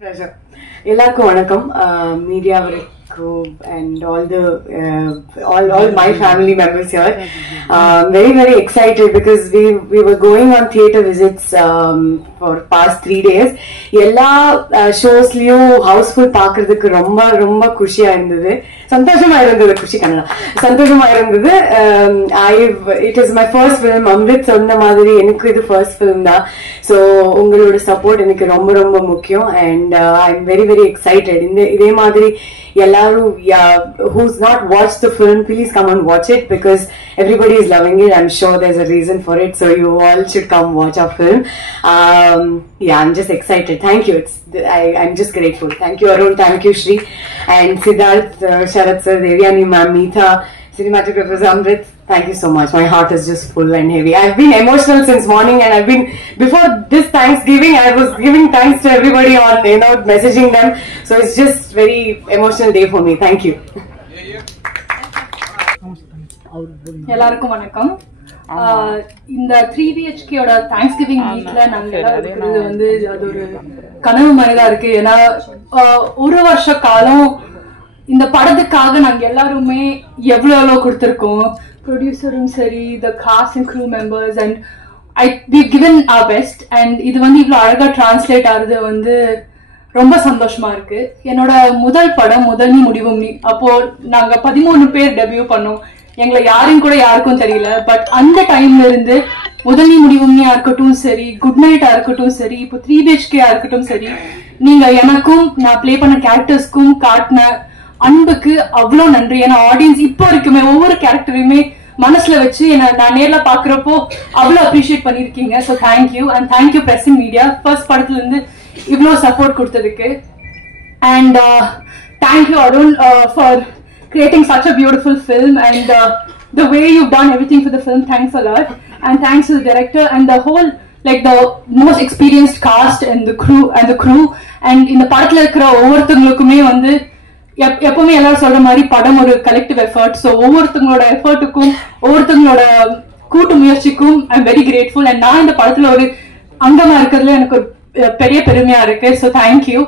Pleasure. எல்லாருக்கும் வணக்கம். Media and all my family members here. Very excited because we were going on theatre visits for past 3 days. எல்லா ஷோஸ்லயும் Housefull பாக்குறதுக்கு ரொம்ப குஷியா இருந்தது, சந்தோஷமா இருந்தது. குஷி கண்ணா சந்தோஷமா இருந்தது. It is my first film. Amrit சொன்ன மாதிரி எனக்கு இது ஃபர்ஸ்ட் ஃபிலிம் தான். ஸோ உங்களோட சப்போர்ட் எனக்கு ரொம்ப முக்கியம். and I'm very excited. இதே மாதிரி எல்லாரும் who's not watched the film, please come and watch it because everybody is loving it. I'm sure there's a reason for it, so you all should come watch our film. I'm just excited. Thank you. I'm just grateful. Thank you Arun, thank you Shri and Siddharth, Sharat sir, Devyani ma'am, Meetha, cinematographer Amrit. Thank you so much. My heart is just full and heavy. I've been emotional since morning, and I've been, before this Thanksgiving, I was giving thanks to everybody on, messaging them. So it's just very emotional day for me. Thank you. எல்லாருக்கும் வணக்கம். இந்த 3BHK ஓட Thanksgiving வீக்ல நாங்க இருக்கிறது வந்து அது ஒரு கனவு மாதிரிதான் இருக்கு. ஏன்னா ஒரு வருஷ காலம் இந்த படத்துக்காக நாங்க எல்லாருமே எவ்வளவு கொடுத்திருக்கோம். ப்ரொடியூசரும் சரி, the cast and crew members, and we've given our best. and இது வந்து இவ்வளவு அழகா டிரான்ஸ்லேட் ஆகுது வந்து ரொம்ப சந்தோஷமா இருக்கு. என்னோட முதல் படம் முதல் நீ முடிவும் நீ. அப்போ நாங்க 13 பேர் டெபியூ பண்ணோம். எங்களை யாருக்கும் தெரியல. பட் அந்த டைம்ல இருந்து முதல் நீ முடிவும் நீயா இருக்கட்டும் சரி, குட் நைட்டா இருக்கட்டும் சரி, இப்போ 3BHK இருக்கட்டும் சரி, நீங்க எனக்கும் நான் பிளே பண்ண கேரக்டர்ஸ்க்கும் காட்டின அன்புக்கு அவ்வளோ நன்றி. ஏன்னா ஆடியன்ஸ் இப்போ இருக்குமே ஒவ்வொரு கேரக்டரையுமே மனசுல வச்சு நான் நேர்ல பாக்குறப்போ அவ்வளோ அப்ரிஷியேட் பண்ணிருக்கீங்க. So thank you. And thank you press and media first படத்துல இருந்து இவ்வளோ சப்போர்ட் கொடுத்ததுக்கு. And thank you Arun for creating such a beautiful film, and the way you've done everything for the film. Thanks a lot. And thanks to the director and the whole, like the most experienced cast and the crew. And in the படத்துல இருக்கிற ஒவ்வொருத்தங்களுக்குமே வந்து எப்பவுமே எல்லாரும் சொல்ற மாதிரி படம் ஒரு collective effort. So ஒவ்வொருத்தங்களோட எஃபர்ட்டுக்கும் ஒவ்வொருத்தங்களோட கூட்டு முயற்சிக்கும் I am very grateful. And நான் இந்த படத்துல ஒரு அங்கமா இருக்கிறதுல எனக்கு ஒரு பெரிய பெருமையா இருக்கு. So thank you.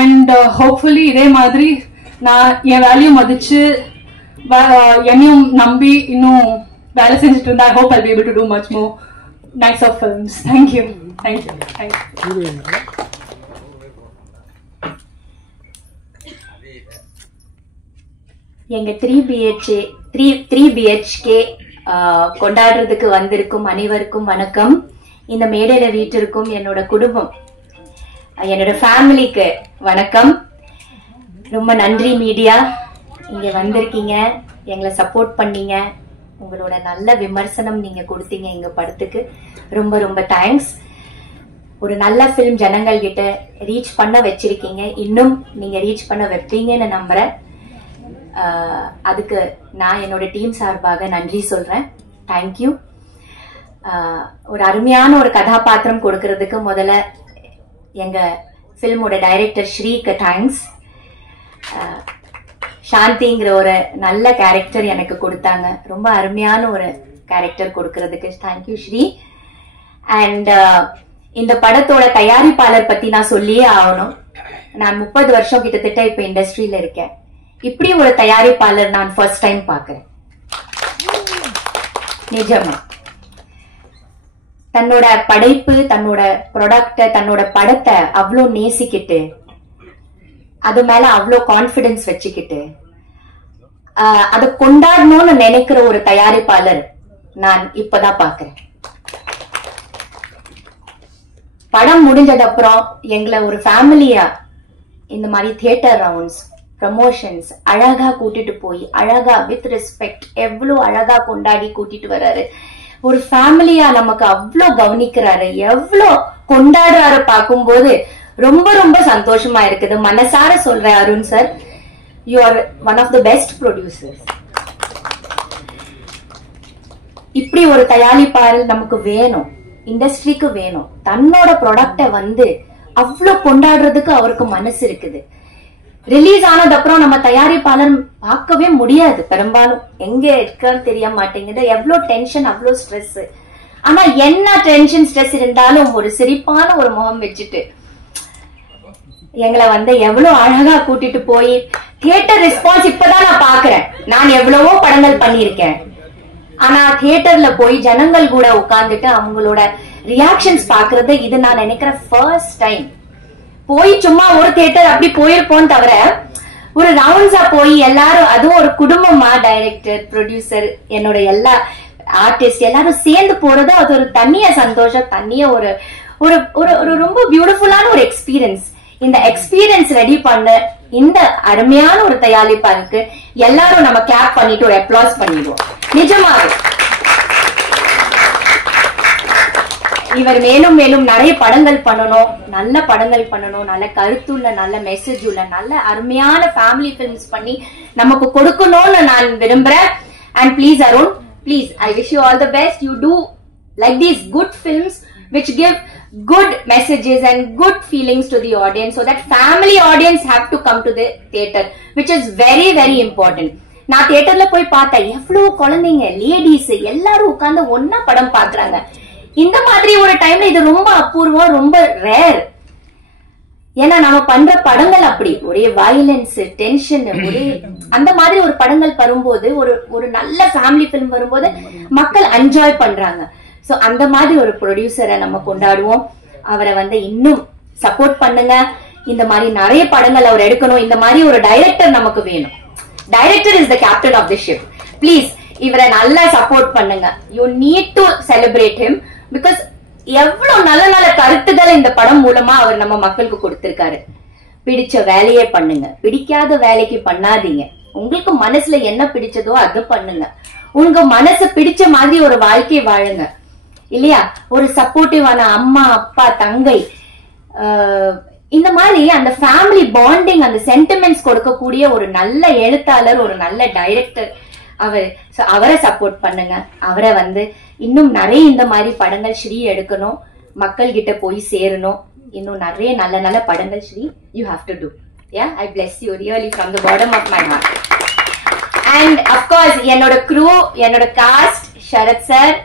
அண்ட் ஹோப்ஃபுல்லி இதே மாதிரி நான் என் வேலையை மதிச்சு என்னையும் நம்பி இன்னும் வேலை செஞ்சுட்டு இருந்தா I hope I be able to do much more nice of films. Thank you. எங்க 3BHK கொண்டாடுறதுக்கு வந்திருக்கும் அனைவருக்கும் வணக்கம். இந்த மேடையில வீட்டிற்கும் என்னோட குடும்பம், என்னோட ஃபேமிலிக்கு வணக்கம். ரொம்ப நன்றி மீடியா, இங்க வந்திருக்கீங்க, எங்களை சப்போர்ட் பண்ணீங்க, உங்களோட நல்ல விமர்சனம் நீங்க கொடுத்தீங்க எங்க படத்துக்கு. ரொம்ப தேங்க்ஸ். ஒரு நல்ல ஃபிலிம் ஜனங்கள் கிட்ட ரீச் பண்ண வச்சிருக்கீங்க, இன்னும் நீங்க ரீச் பண்ண வைப்பீங்கன்னு நம்புறேன். அதுக்கு நான் என்னோட டீம் சார்பாக நன்றி சொல்றேன். தேங்க்யூ. ஒரு அருமையான ஒரு கதாபாத்திரம் கொடுக்கறதுக்கு முதல்ல எங்க ஃபிலிமோட டைரக்டர் ஸ்ரீக்கு தேங்க்ஸ். சாந்திங்கிற ஒரு நல்ல கேரக்டர் எனக்கு கொடுத்தாங்க, ரொம்ப அருமையான ஒரு கேரக்டர் கொடுக்கறதுக்கு தேங்க்யூ ஸ்ரீ. அண்ட் இந்த படத்தோட தயாரிப்பாளர் பத்தி நான் சொல்லியே ஆகணும். நான் 30 வருஷம் கிட்டத்தட்ட இப்ப இண்டஸ்ட்ரியில இருக்கேன். இப்படி ஒரு தயாரிப்பாளர் நான் ஃபர்ஸ்ட் டைம் பாக்குறேன். நிஜமா தன்னோட படைப்பு, தன்னோட ப்ராடக்ட, தன்னோட படத்தை அவ்வளோ நேசிக்கிட்டு, அது மேல அவ்வளோ கான்பிடன்ஸ் வச்சுக்கிட்டு அதை கொண்டாடணும்னு நினைக்கிற ஒரு தயாரிப்பாளர் நான் இப்பதான் பாக்குறேன். படம் முடிஞ்சது அப்புறம் எங்களை ஒரு ஃபேமிலியா இந்த மாதிரி தியேட்டர் ரவுண்ட்ஸ், ப்ரமோஷன்ஸ் அழகா கூட்டிட்டு போய் அழகா வித் ரெஸ்பெக்ட் எவ்வளோ அழகா கொண்டாடி கூட்டிட்டு வர்றாரு. ஒரு ஃபேமிலியா நமக்கு அவ்வளோ கவனிக்கிறாரு, எவ்வளோ கொண்டாடுறாரு பார்க்கும்போது ரொம்ப சந்தோஷமா இருக்குது. மனசார சொல்றேன் Arun sir, you are one of the best producers. இப்படி ஒரு தயாரிப்பாளர் நமக்கு வேணும், இண்டஸ்ட்ரிக்கு வேணும். தன்னோட ப்ராடக்ட வந்து அவ்வளோ கொண்டாடுறதுக்கு அவருக்கு மனசு இருக்குது. ரிலீஸ் ஆனது அப்புறம் நம்ம தயாரிப்பாளர் பார்க்கவே முடியாது, பெரும்பாலும் எங்க இருக்கன்னு தெரிய மாட்டேங்குது. எவ்வளோ டென்ஷன், அவ்வளோ ஸ்ட்ரெஸ். ஆனா என்ன டென்ஷன் ஸ்ட்ரெஸ் இருந்தாலும் ஒரு சிரிப்பான ஒரு முகம் வச்சுட்டு எங்களை வந்து எவ்வளவு அழகா கூட்டிட்டு போய் தியேட்டர் ரெஸ்பான்ஸ் இப்பதான் நான் பாக்குறேன். நான் எவ்வளவோ படங்கள் பண்ணிருக்கேன், ஆனா தியேட்டர்ல போய் ஜனங்கள் கூட உட்கார்ந்துட்டு அவங்களோட ரியாக்ஷன்ஸ் பாக்குறது இது நான் நினைக்கிறேன் ஃபர்ஸ்ட் டைம். போய் சும்மா ஒரு தியேட்டர் அப்படி போயிருப்போம் தவிர ஒரு ரவுண்ட்ஸா போய் எல்லாரும், அதுவும் ஒரு குடும்பமா, டைரக்டர், ப்ரொடியூசர், என்னோட எல்லா ஆர்டிஸ்ட் எல்லாரும் சேர்ந்து போறது அது ஒரு தனிய சந்தோஷம், தனிய ஒரு ஒரு ஒரு ரொம்ப பியூட்டிஃபுல்லான ஒரு எக்ஸ்பீரியன்ஸ். இந்த எக்ஸ்பீரியன்ஸ் ரெடி பண்ண இந்த அருமையான ஒரு தயாரிப்பாருக்கு எல்லாரும் நம்ம கிளாப் பண்ணிட்டு ஒரு அப்ளாஸ் பண்ணிடுவோம். நிஜமாக இவர் மேலும் மேலும் நிறைய படங்கள் பண்ணணும், நல்ல படங்கள் பண்ணணும், நல்ல கருத்துள்ள, நல்ல மெசேஜ் உள்ள, நல்ல அருமையான ஃபேமிலி பிலிம்ஸ் பண்ணி நமக்கு கொடுக்கணும்னு நான் விரும்புறேன். And please Arun, please, I wish you all the best. You do like these good films which give good messages and good feelings to the audience, so that family audience have to come to the theater, which is very very important. நான் தியேட்டர்ல போய் பார்த்தேன், எவ்வளவு குழந்தைங்க, ladies எல்லாரும் உட்கார்ந்து ஒன்னா படம் பாக்குறாங்க. இந்த மாதிரி ஒரு டைம்ல இது ரொம்ப அபூர்வம், ரொம்ப ரேர். ஏன்னா நம்ம பண்ற படங்கள் அப்படி ஒரே வயலன்ஸ், டென்ஷன், ஒரே அந்த மாதிரி ஒரு படங்கள் வரும்போது, ஒரு நல்ல ஃபேமிலி பிலிம் வரும்போது மக்கள் என்ஜாய் பண்றாங்க. சோ அந்த மாதிரி ஒரு ப்ரொடியூசரை நம்ம கொண்டாடுவோம். அவரை வந்து இன்னும் சப்போர்ட் பண்ணுங்க. இந்த மாதிரி நிறைய படங்கள் அவர் எடுக்கணும். இந்த மாதிரி ஒரு டைரக்டர் நமக்கு வேணும். Director is the captain of the ship. Please இவரை நல்லா சப்போர்ட் பண்ணுங்க. You need to celebrate him. Because எவ்வளவு நல்ல நல்ல கருத்துக்கள் இந்த படம் மூலமா அவர் நம்ம மக்களுக்கு கொடுத்திருக்காரு. பிடிச்ச வேலையே பண்ணுங்க, பிடிக்காத வேலைக்கு பண்ணாதீங்க. உங்களுக்கு மனசுல என்ன பிடிச்சதோ அது பண்ணுங்க. உங்க மனசு பிடிச்ச மாதிரி ஒரு வாழ்க்கை வாழுங்க, இல்லையா? ஒரு சப்போர்ட்டிவான அம்மா, அப்பா, தங்கை, இந்த மாதிரி அந்த ஃபேமிலி பாண்டிங், அந்த சென்டிமெண்ட்ஸ் கொடுக்கக்கூடிய ஒரு நல்ல எழுத்தாளர், ஒரு நல்ல டைரக்டர் அவரை சப்போர்ட் பண்ணுங்க. அவரை வந்து இன்னும் நிறைய இந்த மாதிரி படங்கள் ஸ்ரீ எடுக்கணும், மக்கள் கிட்ட போய் சேரணும். இன்னும் நிறைய நல்ல நல்ல படங்கள் Sri you have to do. Yeah, I bless you really from the bottom of my heart. And of course என்னோட crew, என்னோட cast, ஷரத் சார்,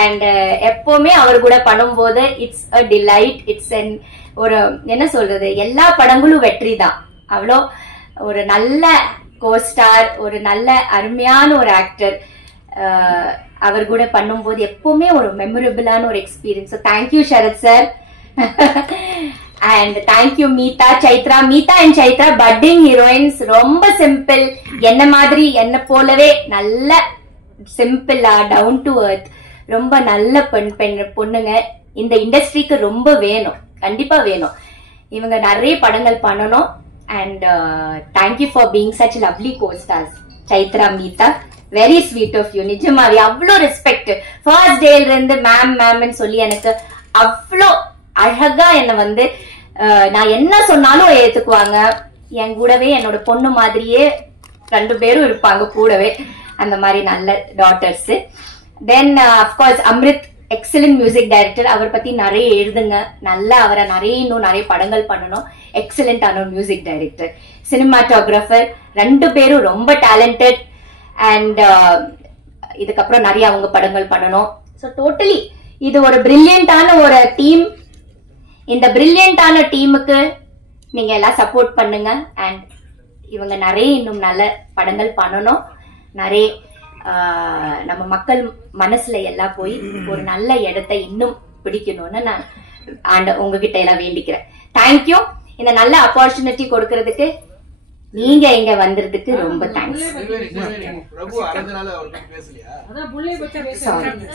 and எப்பவுமே அவர் கூட பண்ணும்போது இட்ஸ் a delight. இட்ஸ் ஒரு என்ன சொல்றது, எல்லா படங்களும் வெற்றி தான். அவ்வளோ ஒரு நல்ல கோஸ்டார், ஒரு நல்ல அருமையான ஒரு ஆக்டர். அவர் கூட பண்ணும்போது எப்பவுமே ஒரு மெமரபிளான ஒரு experience. Thank you Sharath sir. And thank you Meetha, Chaitra. Meetha and Chaitra budding heroines. ரொம்ப சிம்பிள், என்ன மாதிரி, என்ன போலவே நல்ல சிம்பிளா, டவுன் டு எர்த், ரொம்ப நல்ல பொண்ணுங்க. இந்த இண்டஸ்ட்ரிக்கு ரொம்ப வேணும், கண்டிப்பா வேணும். இவங்க நிறைய படங்கள் பண்ணணும். And thank you for being such lovely co-stars, Chaitra, Meeta. Very sweet of you. நிஜமாவே அவ்வளோ ரெஸ்பெக்ட். ஃபர்ஸ்ட் டேல இருந்து மேம்னு சொல்லி எனக்கு அவ்வளோ அழகா என்ன வந்து நான் என்ன சொன்னாலும் ஏத்துக்குவாங்க. என் கூடவே என்னோட பொண்ணு மாதிரியே 2 பேரும் இருப்பாங்க கூடவே. அந்த மாதிரி நல்ல daughters. Then of course Amrit, excellent music director. அவர் பத்தி நிறைய எழுதுங்க, நல்லா அவரை இன்னும் நிறைய படங்கள் பண்ணணும். எக்ஸலண்டான மியூசிக் டைரக்டர். சினிமாட்டோகிராஃபர் 2 பேரும் ரொம்ப டேலண்டட். அண்ட் இதுக்கப்புறம் நிறைய அவங்க படங்கள் பண்ணணும். ஸோ டோட்டலி இது ஒரு பிரில்லியண்டான ஒரு டீம். இந்த பிரில்லியண்டான டீமுக்கு நீங்க எல்லாம் சப்போர்ட் பண்ணுங்க. அண்ட் இவங்க நிறைய இன்னும் நல்ல படங்கள் பண்ணணும். நிறைய நம்ம மக்கள் மனசுல எல்லாம் போய் ஒரு நல்ல இடத்தை இன்னும் பிடிக்கணும்னு நான் உங்ககிட்ட எல்லாம் வேண்டிக்கிறேன். தேங்க்யூ. இந்த நல்ல ஆப்பர்ச்சுனிட்டி கொடுக்கறதுக்கு, நீங்க இங்க வந்ததுக்கு ரொம்ப தேங்க்ஸ்.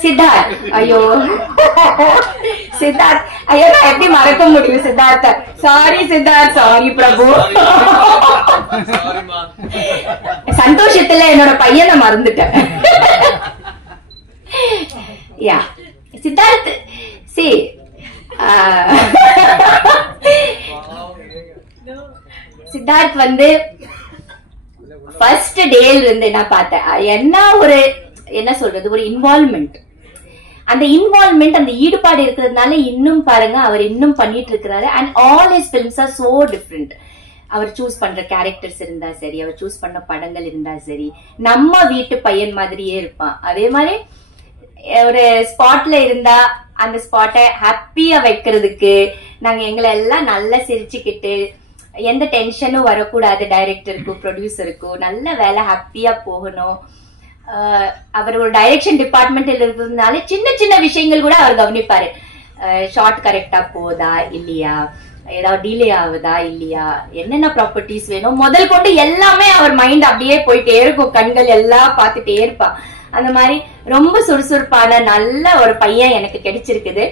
சித்தார்த், ஐயோ சித்தார்த், ஐயோ நான் எப்படி மறக்க முடியும் சித்தார்த்த. சாரி சித்தார்த், சாரி பிரபு. சந்தோஷத்துல என்னோட பையனை மறந்துட்டேன். யா சித்தார்த், சி சித்தார்த் வந்து ஃபர்ஸ்ட் டேல இருந்து நான் பார்த்தேன் என்ன ஒரு என்ன சொல்றது, ஒரு இன்வால்வ்மெண்ட். அந்த இன்வால்வ்மெண்ட், அந்த ஈடுபாடு இருக்கிறதுனால இன்னும் பாருங்க அவர் இன்னும் பண்ணிட்டு இருக்கிறாரு. And all his films are so different. அவர் சூஸ் பண்ற கேரக்டர்ஸ் இருந்தா சரி, அவர் சூஸ் பண்ண படங்கள் இருந்தா சரி, நம்ம வீட்டு பையன் மாதிரியே இருப்பான். அதே மாதிரி ஒரு ஸ்பாட்ல இருந்தா அந்த ஸ்பாட்டை ஹாப்பியா வைக்கிறதுக்கு நாங்க எங்களை எல்லாம் நல்லா சிரிச்சுக்கிட்டு எந்த டென்ஷனும் வரக்கூடாது, டைரக்டருக்கும் ப்ரொடியூசருக்கும் நல்ல வேலை ஹாப்பியா போகணும். அவர் ஒரு டைரக்ஷன் டிபார்ட்மெண்ட்ல இருக்கிறதுனால சின்ன சின்ன விஷயங்கள் கூட அவர் கவனிப்பாரு. ஷார்ட் கரெக்டா போதா இல்லையா, ஏதாவது டிலே ஆகுதா இல்லையா, என்னென்ன ப்ராப்பர்ட்டிஸ் வேணும் முதல் கொண்டு எல்லாமே அவர் மைண்ட் அப்படியே போயிட்டே இருக்கும், கண்கள் எல்லாம் பார்த்துட்டே இருப்பா. அந்த மாதிரி ரொம்ப சுறுசுறுப்பான நல்ல ஒரு பையன் எனக்கு கிடைச்சிருக்குது.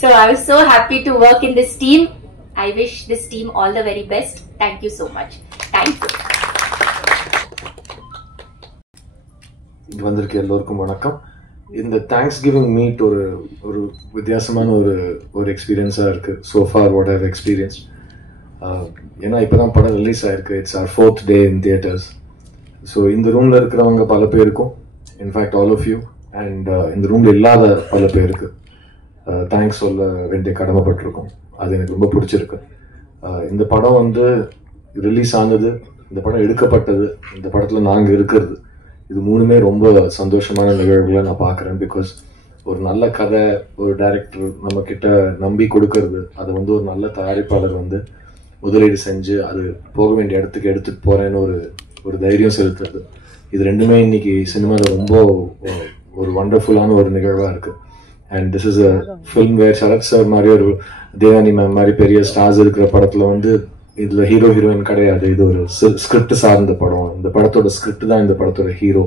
So I was so happy to work in this team. I wish this team all the very best. Thank you so much. Thank you. வந்திருக்க எல்லோருக்கும் வணக்கம். இந்த தேங்க்ஸ் கிவிங் மீட் ஒரு வித்தியாசமான ஒரு எக்ஸ்பீரியன்ஸாக இருக்குது. So far what I've experience. ஏன்னா இப்போ தான் படம் ரிலீஸ் ஆயிருக்கு. It's our 4th day in theatres. ஸோ இந்த ரூமில் இருக்கிறவங்க பல பேருக்கும், in fact all of you, and இந்த ரூமில் இல்லாத பல பேருக்கு தேங்க்ஸ் சொல்ல வேண்டிய கடமைப்பட்டிருக்கோம். அது எனக்கு ரொம்ப பிடிச்சிருக்கு. இந்த படம் வந்து ரிலீஸ் ஆனது, இந்த படம் எடுக்கப்பட்டது, இந்த படத்தில் நாங்கள் இருக்கிறது, இது மூணுமே ரொம்ப சந்தோஷமான நிகழ்வுகளை நான் பார்க்குறேன். பிகாஸ் ஒரு நல்ல கதை ஒரு டைரக்டர் நம்ம கிட்ட நம்பி கொடுக்கறது, அதை வந்து ஒரு நல்ல தயாரிப்பாளர் வந்து முதலீடு செஞ்சு அது போக வேண்டிய இடத்துக்கு எடுத்துகிட்டு போகிறேன்னு ஒரு தைரியம் செலுத்துறது, இது ரெண்டுமே இன்னைக்கு சினிமாவில் ரொம்ப ஒரு வண்டர்ஃபுல்லான ஒரு நிகழ்வாக இருக்குது. And this is a film where Sarath sir மாதிரி ஒரு தேவானி மேம் மாதிரி பெரிய ஸ்டார்ஸ் இருக்கிற படத்தில் வந்து இதில் ஹீரோ ஹீரோயின் கிடையாது. இது ஒரு ஸ்கிரிப்ட் சார்ந்த படம். இந்த படத்தோட ஸ்கிரிப்ட் தான் இந்த படத்தோட ஹீரோ.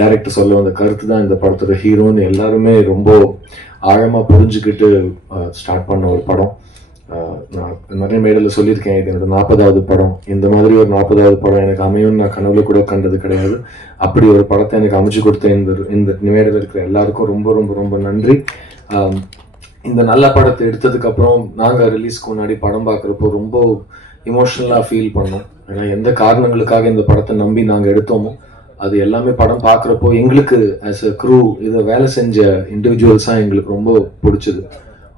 டைரக்டர் சொல்ல வந்த கருத்து தான் இந்த படத்தோட ஹீரோன்னு எல்லாருமே ரொம்ப ஆழமாக புரிஞ்சுக்கிட்டு ஸ்டார்ட் பண்ண ஒரு படம். நான் நிறைய மேடையில் சொல்லியிருக்கேன், இது என்னோட 40வது படம். இந்த மாதிரி ஒரு 40வது படம் எனக்கு அமையும் நான் கனவுல கூட கண்டது கிடையாது. அப்படி ஒரு படத்தை எனக்கு அமைச்சு கொடுத்த இந்த மேடையில் இருக்கிற எல்லாருக்கும் ரொம்ப ரொம்ப ரொம்ப நன்றி. இந்த நல்ல படத்தை எடுத்ததுக்கு அப்புறம் நாங்கள் ரிலீஸ்க்கு முன்னாடி படம் பார்க்குறப்போ ரொம்ப இமோஷனலாக ஃபீல் பண்ணோம். ஏன்னா எந்த காரணங்களுக்காக இந்த படத்தை நம்பி நாங்கள் எடுத்தோமோ அது எல்லாமே படம் பார்க்குறப்போ எங்களுக்கு ஆஸ் அ க்ரூ இதை வேலை செஞ்ச இண்டிவிஜுவல்ஸாக எங்களுக்கு ரொம்ப பிடிச்சது.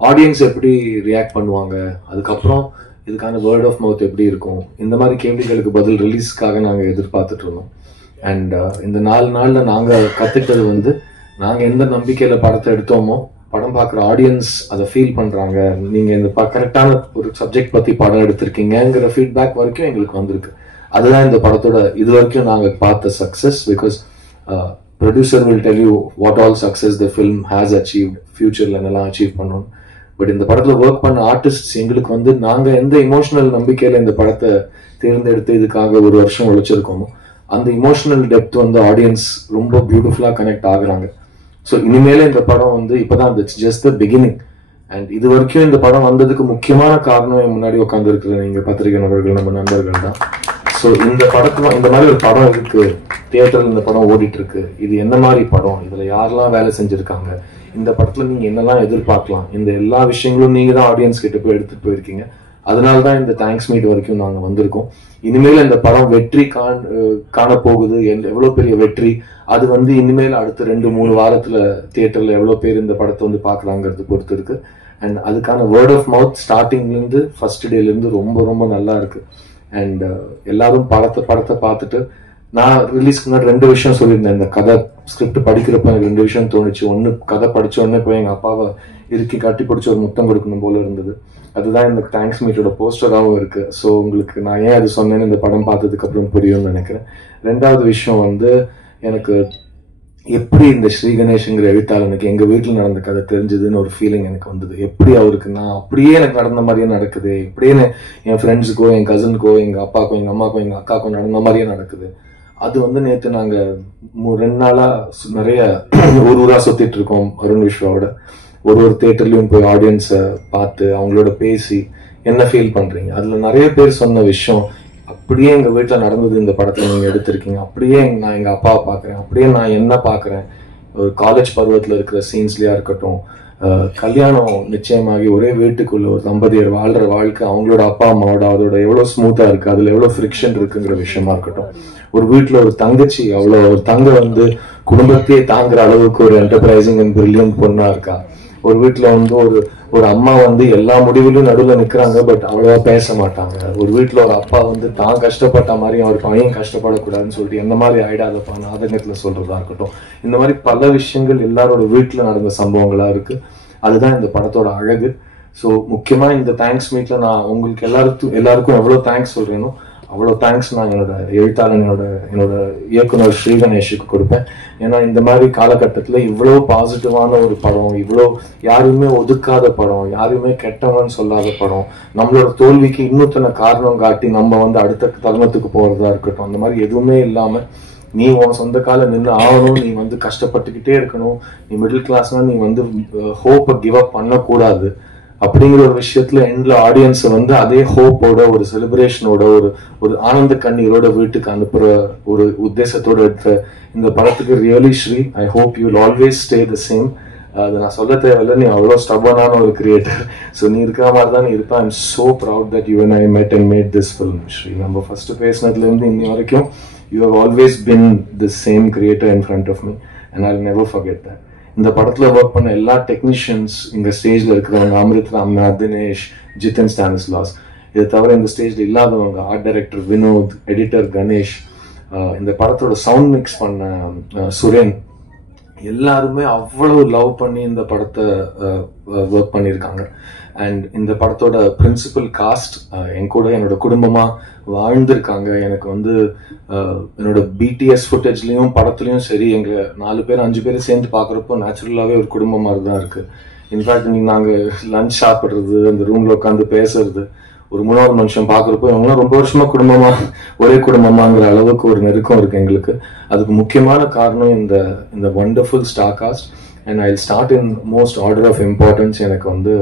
ஆடியன்ஸ் எப்படி ரியாக்ட் பண்ணுவாங்க, அதுக்கப்புறம் இதுக்கான வேர்ட் ஆஃப் மவுத் எப்படி இருக்கும், இந்த மாதிரி கேள்விகளுக்கு பதில் ரிலீஸ்க்காக நாங்கள் எதிர்பார்த்துட்டு இருந்தோம். அண்ட் இந்த 4 நாளில் நாங்கள் கற்றுக்கிட்டது வந்து, நாங்கள் எந்த நம்பிக்கையில் படத்தை எடுத்தோமோ படம் பார்க்குற ஆடியன்ஸ் அதை ஃபீல் பண்ணுறாங்க, நீங்கள் இந்த கரெக்டான ஒரு சப்ஜெக்ட் பற்றி படம் எடுத்திருக்கீங்கிற ஃபீட்பேக் வரைக்கும் எங்களுக்கு வந்திருக்கு. அதுதான் இந்த படத்தோட இது வரைக்கும் நாங்கள் பார்த்த success. Because producer will tell you what all success the film has achieved, ஃபியூச்சரில் என்னெல்லாம் அச்சீவ் பண்ணணும். பட் இந்த படத்தில் ஒர்க் பண்ண ஆர்டிஸ்ட் எங்களுக்கு வந்து நாங்கள் எந்த இமோஷனல் நம்பிக்கையில் இந்த படத்தை தேர்ந்தெடுத்து இதுக்காக 1 வருஷம் உழைச்சிருக்கோமோ அந்த இமோஷனல் டெப்த் வந்து ஆடியன்ஸ் ரொம்ப பியூட்டிஃபுல்லாக கனெக்ட் ஆகுறாங்க. ஸோ இனிமேல இந்த படம் வந்து இப்போதான் it's just the beginning. And இது வரைக்கும் இந்த படம் வந்ததுக்கு முக்கியமான காரணம் முன்னாடி உட்காந்து இருக்கிற நீங்கள் பத்திரிகை நபர்கள், நம்ம நண்பர்கள் தான். ஸோ இந்த படத்துல இந்த மாதிரி ஒரு படம் இருக்கு, தியேட்டர்ல இந்த படம் ஓடிட்டு இருக்கு, இது என்ன மாதிரி படம், இதுல யாரெல்லாம் வேலை செஞ்சிருக்காங்க, இந்த படத்துல நீங்க என்னெல்லாம் எதிர்பார்க்கலாம், இந்த எல்லா விஷயங்களும் நீங்க தான் ஆடியன்ஸ் கிட்ட போய் எடுத்துட்டு போயிருக்கீங்க. அதனாலதான் இந்த தேங்க்ஸ் மீட் வரைக்கும் நாங்க வந்திருக்கோம். இனிமேல் இந்த படம் வெற்றி காண போகுது, எவ்வளவு பெரிய வெற்றி, அது வந்து இனிமேல் அடுத்த 2-3 வாரத்துல தியேட்டர்ல எவ்வளவு பேர் இந்த படத்தை வந்து பாக்குறாங்கிறது பொறுத்து இருக்கு. அண்ட் அதுக்கான வேர்ட் ஆஃப் மவுத் ஸ்டார்டிங்ல இருந்து ஃபர்ஸ்ட் டேல இருந்து ரொம்ப ரொம்ப நல்லா இருக்கு. அண்ட் எல்லாரும் படத்தை பார்த்துட்டு, நான் ரிலீஸ்க்கு முன்னாடி 2 விஷயம் சொல்லியிருந்தேன். இந்த கதை ஸ்கிரிப்ட் படிக்கிறப்ப எனக்கு 2 விஷயம் தோணுச்சு. ஒன்று, கதை படிச்ச உடனே போய் எங்க அப்பாவை இறுக்கி கட்டி பிடிச்சி ஒரு முத்தம் கொடுக்கணும் போல இருந்தது. அதுதான் இந்த தேங்க்ஸ் மீட்டோட போஸ்டராகவும் இருக்கு. ஸோ உங்களுக்கு நான் ஏன் அது சொன்னேன்னு இந்த படம் பார்த்ததுக்கு அப்புறம் புரியும்னு நினைக்கிறேன். 2வது விஷயம் வந்து, எனக்கு எப்படி இந்த ஸ்ரீ கணேஷ்ங்கிற எழுத்தாளனுக்கு எங்க வீட்டில் நடந்த கதை தெரிஞ்சதுன்னு ஒரு ஃபீலிங் எனக்கு வந்தது. எப்படி அவருக்கு நான் அப்படியே எனக்கு நடந்த மாதிரியே நடக்குது, எப்படியே என் ஃப்ரெண்ட்ஸுக்கோ என் கசனுக்கோ எங்க அப்பாக்கோ எங்க அம்மாக்கோ எங்க அக்காக்கோ நடந்த மாதிரியே நடக்குது. அது வந்து நேற்று நாங்க 2 நாளா நிறைய ஊரா சுத்திட்டு இருக்கோம் அருண் விஸ்வாவோட. ஒரு தியேட்டர்லயும் போய் ஆடியன்ஸை பார்த்து அவங்களோட பேசி என்ன ஃபீல் பண்றீங்க, அதுல நிறைய பேர் சொன்ன விஷயம், அப்படியே எங்க வீட்டுல நடந்தது இந்த படத்துல நீங்க எடுத்திருக்கீங்க, அப்படியே நான் எங்க அப்பாவை பாக்குறேன், அப்படியே நான் என்ன பாக்குறேன், ஒரு காலேஜ் பருவத்துல இருக்கிற சீன்ஸ்லயா இருக்கட்டும், கல்யாணம் நிச்சயமாகி ஒரே வீட்டுக்குள்ள ஒரு தம்பதியர் வாழ்ற வாழ்க்கை, அவங்களோட அப்பா அம்மாவோட அதோட எவ்வளவு ஸ்மூத்தா இருக்கு, அதுல எவ்வளவு ஃப்ரிக்ஷன் இருக்குங்கிற விஷயமா இருக்கட்டும், ஒரு வீட்டுல ஒரு தங்கச்சி அவ்வளோ ஒரு தங்க வந்து குடும்பத்தையே தாங்குற அளவுக்கு ஒரு என்டர்பிரைசிங் அண்ட் பிரில்லியன்ட் பொண்ணா இருக்கா, ஒரு வீட்டுல வந்து ஒரு அம்மா வந்து எல்லா முடிவுலையும் நடுவில் நிக்கிறாங்க, பட் அவ்வளவா பேச மாட்டாங்க. ஒரு வீட்டுல ஒரு அப்பா வந்து தான் கஷ்டப்பட்ட மாதிரி அவர் பையன் கஷ்டப்படக்கூடாதுன்னு சொல்லிட்டு எந்த மாதிரி ஆயிடாதப்பா ஆதங்கத்துல சொல்றதா இருக்கட்டும், இந்த மாதிரி பல விஷயங்கள் எல்லாரோட வீட்டுல நடந்த சம்பவங்களா இருக்கு. அதுதான் இந்த படத்தோட அழகு. ஸோ முக்கியமா இந்த தேங்க்ஸ் மீட்ல நான் உங்களுக்கு எல்லாருக்கும் எவ்வளவு தேங்க்ஸ் சொல்றேனோ அவ்வளோ தேங்க்ஸ் நான் என்னோட எழுத்தாளன் என்னோட இயக்குனர் ஸ்ரீ கணேஷுக்கு கொடுப்பேன். ஏன்னா இந்த மாதிரி காலகட்டத்தில் இவ்வளோ பாசிட்டிவான ஒரு படம், இவ்வளோ யாருமே ஒதுக்காத படம், யாருமே கெட்டவன்னு சொல்லாத படம், நம்மளோட தோல்விக்கு இன்னொருத்தனை காரணம் காட்டி நம்ம வந்து அடுத்த தருணத்துக்கு போறதா இருக்கட்டும், அந்த மாதிரி எதுவுமே இல்லாம நீ உன் சொந்த கால நின்று ஆகணும், நீ வந்து கஷ்டப்பட்டுக்கிட்டே இருக்கணும், நீ மிடில் கிளாஸ்னா நீ வந்து ஹோப்பை கிவ் அப் பண்ணக்கூடாது அப்படிங்கிற ஒரு விஷயத்துல எண்ட்ல ஆடியன்ஸ் வந்து அதே ஹோப்போட ஒரு செலிப்ரேஷனோட ஒரு ஆனந்த கண்ணீரோட வீட்டுக்கு அனுப்புற ஒரு உத்தேசத்தோட எடுத்த இந்த படத்துக்கு really Sri, I hope you will always stay the same. அது நான் சொல்ல தேவையில்லை, நீ அவ்வளோ ஸ்டபனான ஒரு கிரியேட்டர். ஸோ நீ இருக்கிற மாதிரி தான் நீ இருப்பேன். I am so proud that you and I met and made this film Sri. நம்ம ஃபர்ஸ்ட் பேசினதுலேருந்து இன்னி வரைக்கும் you have always been the same creator in front of me and I will never forget that. இந்த படத்துல work பண்ண எல்லா technicians, இங்க ஸ்டேஜ்ல இருக்கிறவங்க அமிர்த் ராம்நாத், தினேஷ், ஜித்தன் ஸ்டானிஸ்லாஸ், இதை தவிர இந்த ஸ்டேஜ்ல இல்லாதவங்க art director Vinod, editor Ganesh, இந்த படத்தோட சவுண்ட் மிக்ஸ் பண்ண சுரேன், எல்லாருமே அவ்வளவு லவ் பண்ணி இந்த படத்தை ஒர்க் பண்ணியிருக்காங்க. அண்ட் இந்த படத்தோட பிரின்சிபல் காஸ்ட் என் கூட என்னோட குடும்பமா வாழ்ந்திருக்காங்க. எனக்கு வந்து என்னோட பிடிஎஸ் ஃபுட்டேஜ்லயும் படத்துலயும் சரி, எங்களை 4 பேர் 5 பேர் சேர்ந்து பாக்குறப்போ நேச்சுரலாவே ஒரு குடும்பம் மாதிரி தான் இருக்கு. இன்ஃபேக்ட் நீங்க நாங்க லஞ்ச் சாப்பிடுறது, அந்த ரூம்ல உட்காந்து பேசுறது, ஒரு 3வது மனுஷன் பாக்குறப்போ இவங்களாம் ரொம்ப வருஷமா குடும்பமா ஒரே குடும்பமாங்கிற அளவுக்கு ஒரு நெருக்கம் இருக்கு எங்களுக்கு. அதுக்கு முக்கியமான காரணம் இந்த wonderful star cast. And I start in most order of importance. எனக்கு வந்து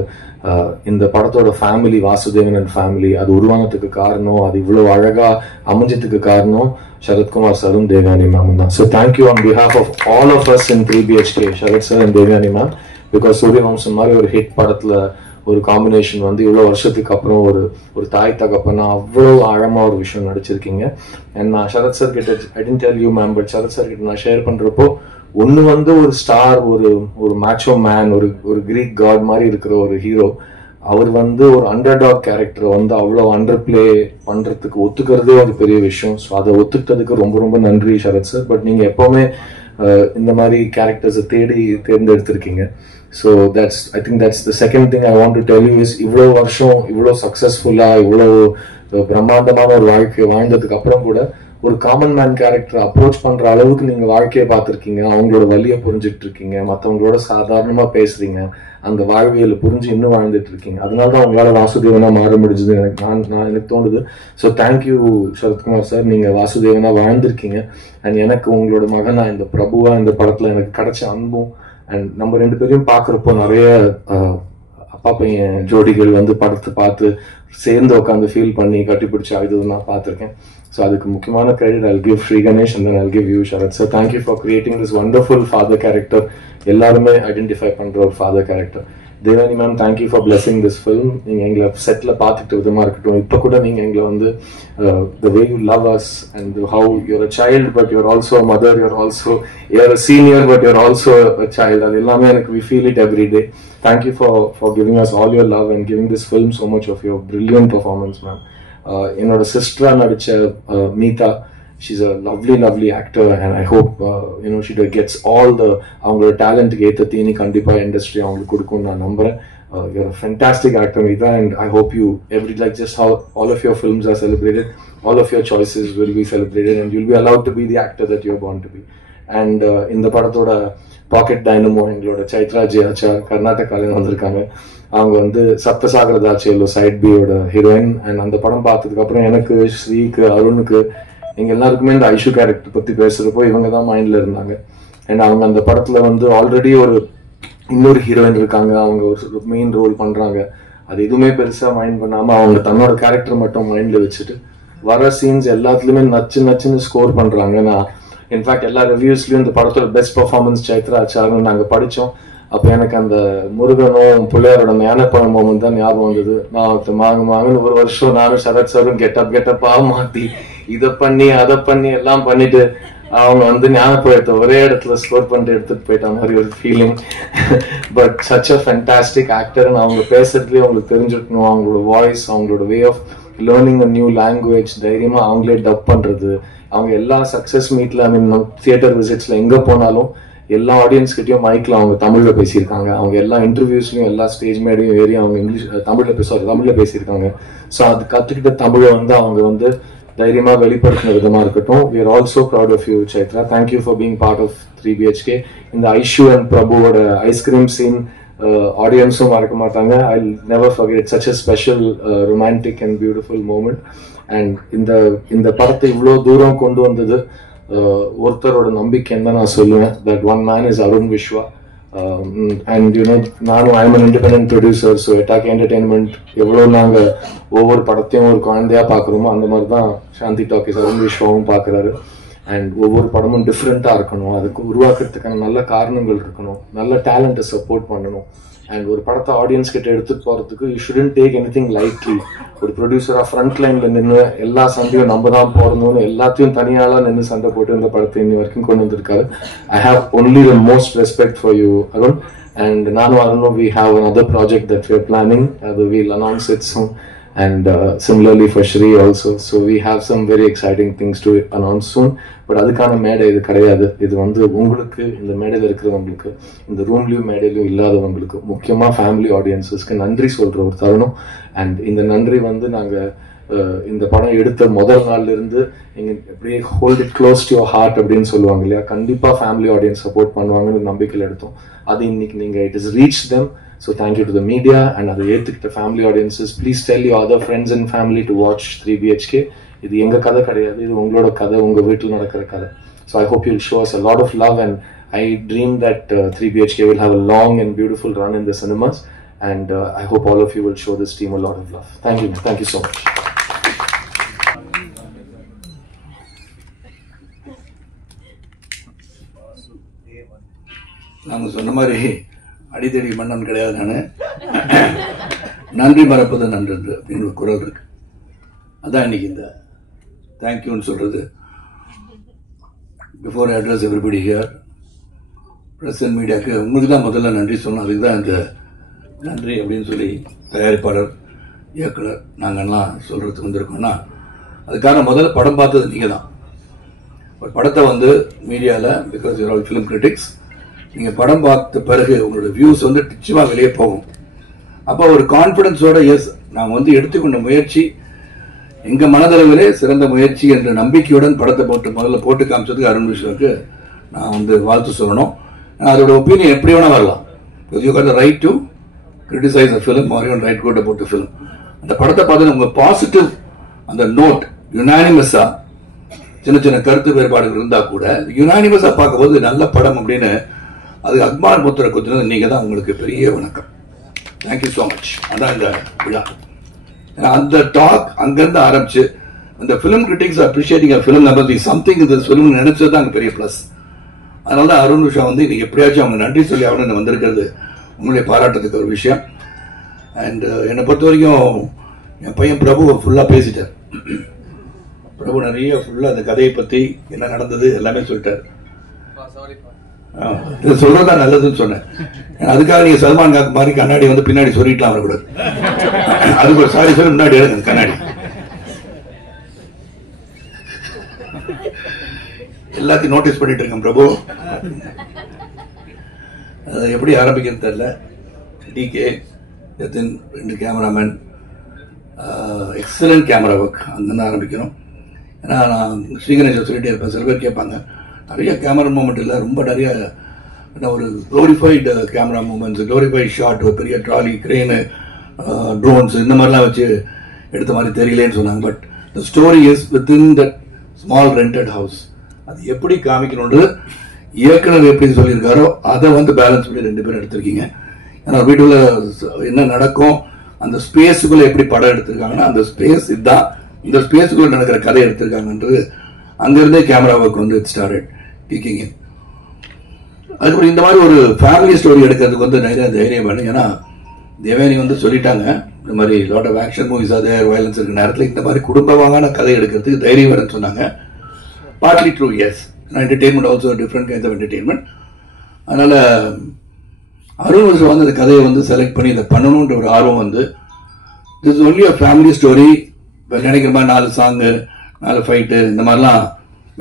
இந்த படத்தோட ஃபேமிலி, வாசுதேவன் அண்ட் ஃபேமிலி, அது உருவானதுக்கு காரணம், அது இவ்வளவு அழகா அமைஞ்சதுக்கு காரணம் சரத்குமார் சாரும் தேவயானி மேம் தான். So thank you on behalf of all of us in 3BHK, Sarath sir and Devayani ma'am. Because Suryavamsam மாதிரி ஒரு ஹிட் படத்துல ஒரு காம்பினேஷன் வந்து இவ்வளவு வருஷத்துக்கு அப்புறம் ஒரு தாய் தகப்பனா அவ்வளவு ஆழமா ஒரு விஷயம் நடிச்சிருக்கீங்க. அண்ட் நான் சரத் சார் கிட்ட, I didn't tell you ma'am, but Sarath sir கிட்ட நான் ஷேர் பண்றப்போ ஒன்னு வந்து ஒரு ஸ்டார், ஒரு மேட்சோ மேன், ஒரு கிரீக் காட் மாதிரி இருக்கிற ஒரு ஹீரோ, அவர் வந்து ஒரு அண்டர்டாக் கேரக்டரை வந்து அவ்வளோ அண்டர் பிளே பண்றதுக்கு ஒத்துக்கிறதே ஒரு பெரிய விஷயம். ஸோ அதை ஒத்துக்கிட்டதுக்கு ரொம்ப ரொம்ப நன்றி சரத் சார். பட் நீங்க எப்பவுமே இந்த மாதிரி கேரக்டர்ஸை தேர்ந்தெடுத்திருக்கீங்க. So I think that's the second thing I want to tell you is, இவ்வளோ வருஷம் இவ்வளோ சக்சஸ்ஃபுல்லா இவ்வளோ பிரம்மாண்டமான ஒரு வாழ்க்கையை வாழ்ந்ததுக்கு அப்புறம் கூட ஒரு காமன் மேன் கேரக்டர் அப்ரோச் பண்ற அளவுக்கு நீங்க வாழ்க்கையை பார்த்துருக்கீங்க, அவங்களோட வலியை புரிஞ்சுட்டு இருக்கீங்க, மற்றவங்களோட சாதாரணமா பேசுறீங்க, அந்த வாழ்வியலை புரிஞ்சு இன்னும் வாழ்ந்துட்டு இருக்கீங்க. அதனாலதான் உங்களால வாசுதேவனா மாற முடிஞ்சது எனக்கு தோணுது. ஸோ தேங்க்யூ சரத்குமார் சார், நீங்க வாசுதேவனா வாழ்ந்திருக்கீங்க. அண்ட் எனக்கு உங்களோட மகனா இந்த பிரபுவா இந்த படத்துல எனக்கு கிடைச்ச அன்பும், அண்ட் நம்ம 2 பேரையும் பாக்குறப்போ நிறைய அப்பா பையன் ஜோடிகள் வந்து படத்தை பார்த்து சேர்ந்து உட்காந்து ஃபீல் பண்ணி கட்டிப்பிடிச்சு அழுது நான் பார்த்துருக்கேன். ஸோ அதுக்கு முக்கியமான credit I'll give Sri Ganesh and then I'll give you Sharath. So thank you for creating this wonderful father character. எல்லாருமே ஐடென்டிஃபை பண்ற ஒரு father character. Devani ma'am, thank you for blessing this film. நீங்க எங்களை செட்ல பார்த்துட்டு விதமா இருக்கட்டும், இப்போ கூட நீங்க எங்களை வந்து the way you love us and how you're a child but you're also a mother, you're a senior but you're also a child. அது எல்லாமே எனக்கு we feel it every day. Thank you for giving us all your love and giving this film so much of your brilliant performance, ma'am. என்னோட சிஸ்டரா நடிச்ச மீதா, she's a lovely actor and I hope she gets all the அவங்களோட டேலண்ட்டுக்கு ஏற்ற தீனி கண்டிப்பா industry அவங்களுக்கு கொடுக்கும்னு நான் நம்புறேன். You're a fantastic actor, Meeta, and I hope you like just how all of your films are celebrated, all of your choices will be celebrated and you'll be allowed to be the actor that you're born to be. And இந்த படத்தோட packet dynamo எங்களோட Chaitra J ஆச்சார் கர்நாடகால வந்திருக்காங்க. அவங்க வந்து சப்தசாகர தாச்சேலோ side பியோட heroine. And அந்த படம் பார்த்ததுக்கு அப்புறம் எனக்கு, ஸ்ரீக்கு, அருணுக்கு, எங்க எல்லாருக்குமே இந்த ஐஷு கேரக்டர் பத்தி பேசுறப்போ இவங்க தான் மைண்ட்ல இருந்தாங்க. அண்ட் அவங்க அந்த படத்துல வந்து ஆல்ரெடி இன்னொரு ஹீரோயின் இருக்காங்க, அவங்க ஒரு மெயின் ரோல் பண்றாங்க. அது எதுவுமே பெருசா மைண்ட் பண்ணாம அவங்க தன்னோட கேரக்டர் மட்டும் மைண்ட்ல வச்சுட்டு வர சீன்ஸ் எல்லாத்துலயுமே நச்சுன்னு ஸ்கோர் பண்றாங்க. நான் இன்ஃபேக்ட் எல்லா ரிவ்யூஸ்லயும் இந்த படத்தோட பெஸ்ட் பெர்ஃபார்மன்ஸ் சைத்ரா ஆச்சார்னு நாங்க படிச்சோம். அப்ப எனக்கு அந்த முருகனும் பிள்ளையாரோட ஞானப்பழம் மோமெண்ட் தான் ஞாபகம் வந்தது. நான் மாங்குன்னு ஒரு வருஷம் நானும் சரத் சாரும் கெட்டப்பா மாத்தி இதை பண்ணி அதை பண்ணி எல்லாம் பண்ணிட்டு அவங்க வந்து ஞாபகத்தை ஒரே இடத்துல ஸ்கோர் பண்ணிட்டு எடுத்துட்டு போயிட்ட மாதிரி ஒரு feeling. But such a fantastic actor. அவங்க பேசுறதுலேயே அவங்களுக்கு தெரிஞ்சிருக்கணும், அவங்களோட வாய்ஸ், அவங்களோட way of learning a new language, தைரியமா அவங்களே டப் பண்றது. அவங்க எல்லா சக்சஸ் மீட்ல, ஐ மீன் தியேட்டர் விசிட்ஸ்ல எங்க போனாலும் எல்லா ஆடியன்ஸ் கிட்டயும் மைக்ல அவங்க தமிழ்ல பேசியிருக்காங்க. அவங்க எல்லா இன்டர்வியூஸ்லயும் எல்லா ஸ்டேஜ் மேடையும் ஏறி அவங்க இங்கிலீஷ் தமிழ்ல பேசியிருக்காங்க. ஸோ அது கத்துக்கிட்ட தமிழை வந்து அவங்க வந்து தைரியமா வெளிப்படுத்தின விதமா இருக்கட்டும். we are also proud of you, Chaitra. Thank you for being part of 3BHK. இந்த ஐஷு அண்ட் பிரபுவோட ஐஸ்கிரீம் சீன் ஆடியன்ஸும் மறக்க மாட்டாங்க. I'll never forget. It's such a special romantic and beautiful moment. And இந்த படத்தை இவ்வளவு தூரம் கொண்டு வந்தது ஒருத்தரோட நம்பிக்கைன்னு தான் நான் சொல்லுவேன். That one man is Arun Vishwa. And you know, நானும் I am an independent producer, so Attack Entertainment எவ்வளோ நாங்கள் ஒவ்வொரு படத்தையும் ஒரு குழந்தையா பார்க்குறோமோ அந்த மாதிரி தான் சாந்தி டாக்கீஸ் அருண் விஸ்வாவும் பார்க்குறாரு. அண்ட் ஒவ்வொரு படமும் டிஃப்ரெண்ட்டாக இருக்கணும், அதுக்கு உருவாக்குறதுக்கான நல்ல காரணங்கள் இருக்கணும், நல்ல டேலண்ட்டை சப்போர்ட் பண்ணணும். அண்ட் ஒரு படத்தை ஆடியன்ஸ் கிட்ட எடுத்துட்டு போறதுக்கு you shouldn't take anything lightly. ஒரு ப்ரொடியூசரா ஃப்ரண்ட் லைன்ல நின்று எல்லா சண்டையும் நம்ம தான் போடணும்னு எல்லாத்தையும் தனியால நின்று சண்டை போட்டு இந்த படத்தை இன்னி வரைக்கும் கொண்டு வந்திருக்காரு. I have only the most respect for you, Arun. And Nanu Arunu, we have another project that we are planning. We'll announce it soon. And similarly for Shri also. So we have some very exciting things to announce soon. But அதுக்கான மேடை இது கிடையாது. இது வந்து உங்களுக்கு, இந்த மேடையில் இருக்கிறவங்களுக்கு, இந்த ரூம்லையும் மேடையிலையும் இல்லாதவங்களுக்கு, முக்கியமாக ஃபேமிலி ஆடியன்ஸஸ்க்கு நன்றி சொல்கிற ஒரு தருணம். அண்ட் இந்த நன்றி வந்து நாங்கள் இந்த படம் எடுத்த முதல் நாள்ல இருந்து நீங்கள் எப்படியே hold it close to your heart அப்படின்னு சொல்லுவாங்க இல்லையா, கண்டிப்பாக ஃபேமிலி ஆடியன்ஸ் சப்போர்ட் பண்ணுவாங்கன்னு நம்பிக்கையில் எடுத்தோம். அது இன்னைக்கு நீங்கள் it is reach them. So thank you to the media and அதை ஏற்றுக்கிட்ட family audiences. Please tell you other friends and family to watch 3BHK. இது எங்கள் கதை கிடையாது, இது உங்களோட கதை, உங்கள் வீட்டில் நடக்கிற கதை. So I hope you will show us a lot of love, and I dream that 3BHK will have a long and beautiful run in the cinemas, and I hope all of you will show this team a lot of love. Thank you, thank you so much. நாங்கள் சொன்ன மாதிரி அடித்தடி மன்னன் கிடையாது. நான் நன்றி மறப்பது நன்று அப்படின்னு ஒரு குரல் இருக்கு. அதான் இன்னைக்கு இந்த தேங்க்யூன்னு சொல்றது. Before I address everybody here, press and மீடியாவுக்கு உங்களுக்கு தான் முதல்ல நன்றி சொல்லணும். அதுக்கு தான் இந்த நன்றி அப்படின்னு சொல்லி தயாரிப்பாளர், இயக்குனர் நாங்கள்லாம் சொல்றதுக்கு வந்திருக்கோம்னா, அதுக்கான முதல்ல படம் பார்த்தது நீங்கள் தான். படத்தை வந்து மீடியாவில், because you're all film critics, நீங்கள் படம் பார்த்த பிறகு உங்களோட வியூஸ் வந்து நிச்சயமாக வெளியே போகும். அப்போ ஒரு கான்ஃபிடன்ஸோட எஸ் நாங்கள் வந்து எடுத்துக்கொண்ட முயற்சி எங்கள் மனதளவிலே சிறந்த முயற்சி என்ற நம்பிக்கையுடன் படத்தை முதல்ல போட்டு காமிச்சதுக்கு அருண் விஸ்வாவுக்கு நான் வந்து வாழ்த்து சொல்லணும். அதோட ஒப்பீனியன் எப்படி வேணா வரலாம். You got the right to criticise a film or you write good about the film. அந்த படத்தை பார்த்து உங்கள் பாசிட்டிவ் அந்த நோட் யுனானிமஸா சின்ன சின்ன கருத்து வேறுபாடுகள் இருந்தால் கூட யுனானிமஸா பார்க்கும்போது நல்ல படம் அப்படின்னு அது அக்மார் முத்திரை குத்துனது நீங்க தான். உங்களுக்கு பெரிய வணக்கம். Thank you so much. அதான் இந்த விழா. அந்த டாக் அங்கிருந்து ஆரம்பிச்சு அந்த film critics appreciating film number something இந்த ஃபிலிம் நினைச்சது தான் அங்கே பெரிய ப்ளஸ். அதனால தான் அருண் விஷா வந்து இன்னைக்கு எப்படியாச்சும் அவங்க நன்றி சொல்லி அவனு வந்திருக்கிறது உங்களுடைய பாராட்டுறதுக்கு ஒரு விஷயம். அண்ட் என்னை பொறுத்த வரைக்கும் என் பையன் பிரபு ஃபுல்லாக பேசிட்டார். பிரபு நிறைய ஃபுல்லாக அந்த கதையை பற்றி என்ன நடந்தது எல்லாமே சொல்லிட்டார். சொல்றதா நல்லதுன்னு சொன்னேன். அதுக்காக நீங்க சல்மான் கான் மாதிரி கண்ணாடி வந்து பின்னாடி சொல்லிக்கலாம் வரக்கூடாது. அதுக்கு ஒரு சாரி சொல்லி முன்னாடி எடுங்க கண்ணாடி. எல்லாத்தையும் நோட்டீஸ் பண்ணிட்டு இருக்கேன் பிரபு. எப்படி ஆரம்பிக்கிறது தெரியல. டிகே எத்தன் 2 கேமராமேன், எக்ஸலன்ட் கேமரா ஒர்க் அங்கே ஆரம்பிக்கணும். ஏன்னா நான் ஸ்ரீகணேஷ் சொல்லிட்டே இருப்பேன். சில பேர் கேட்பாங்க நிறைய கேமரா மூமெண்ட் இல்லை, ரொம்ப நிறைய ஒரு glorified camera moments, glorified shot, ஒரு பெரிய ட்ராலி, கிரெயினு, ட்ரோன்ஸ் இந்த மாதிரிலாம் வச்சு எடுத்த மாதிரி தெரியலேன்னு சொன்னாங்க. But the story is within that small rented house. அது எப்படி காமிக்கணுன்றது இயக்குனர் எப்படி சொல்லியிருக்காரோ அதை வந்து பேலன்ஸ் பண்ணி 2 பேரும் எடுத்திருக்கீங்க. ஏன்னா வீட்டுல என்ன நடக்கும், அந்த ஸ்பேஸுக்குள்ள எப்படி படம் எடுத்திருக்காங்கன்னா அந்த ஸ்பேஸ் இதுதான், இந்த ஸ்பேஸுக்குள்ள நடக்கிற கதை எடுத்திருக்காங்கன்றது அங்கிருந்தே கேமரா ஒர்க் வந்து ஸ்டார்டட் கீக்கிங். அதுக்கப்புறம் இந்த மாதிரி ஒரு ஃபேமிலி ஸ்டோரி எடுக்கிறதுக்கு வந்து நிறைய தைரியம் வேணும். ஏன்னா தேவயானி வந்து சொல்லிட்டாங்க இந்த மாதிரி லாட் ஆஃப் ஆக்ஷன் மூவிஸ் அதே வயலன்ஸ் இருக்கிற நேரத்தில் இந்த மாதிரி குடும்பமான கதை எடுக்கிறதுக்கு தைரியம் வேணும்னு சொன்னாங்க. Partly true, yes. Entertainment also different kind of entertainment. அதனால் அருண் வந்து அந்த கதையை வந்து செலக்ட் பண்ணி இதை பண்ணணுன்ற ஒரு ஆர்வம் வந்து this is only a family story. இப்போ நினைக்கிற மாதிரி 4 சாங்கு 4 ஃபைட்டு இந்த மாதிரிலாம்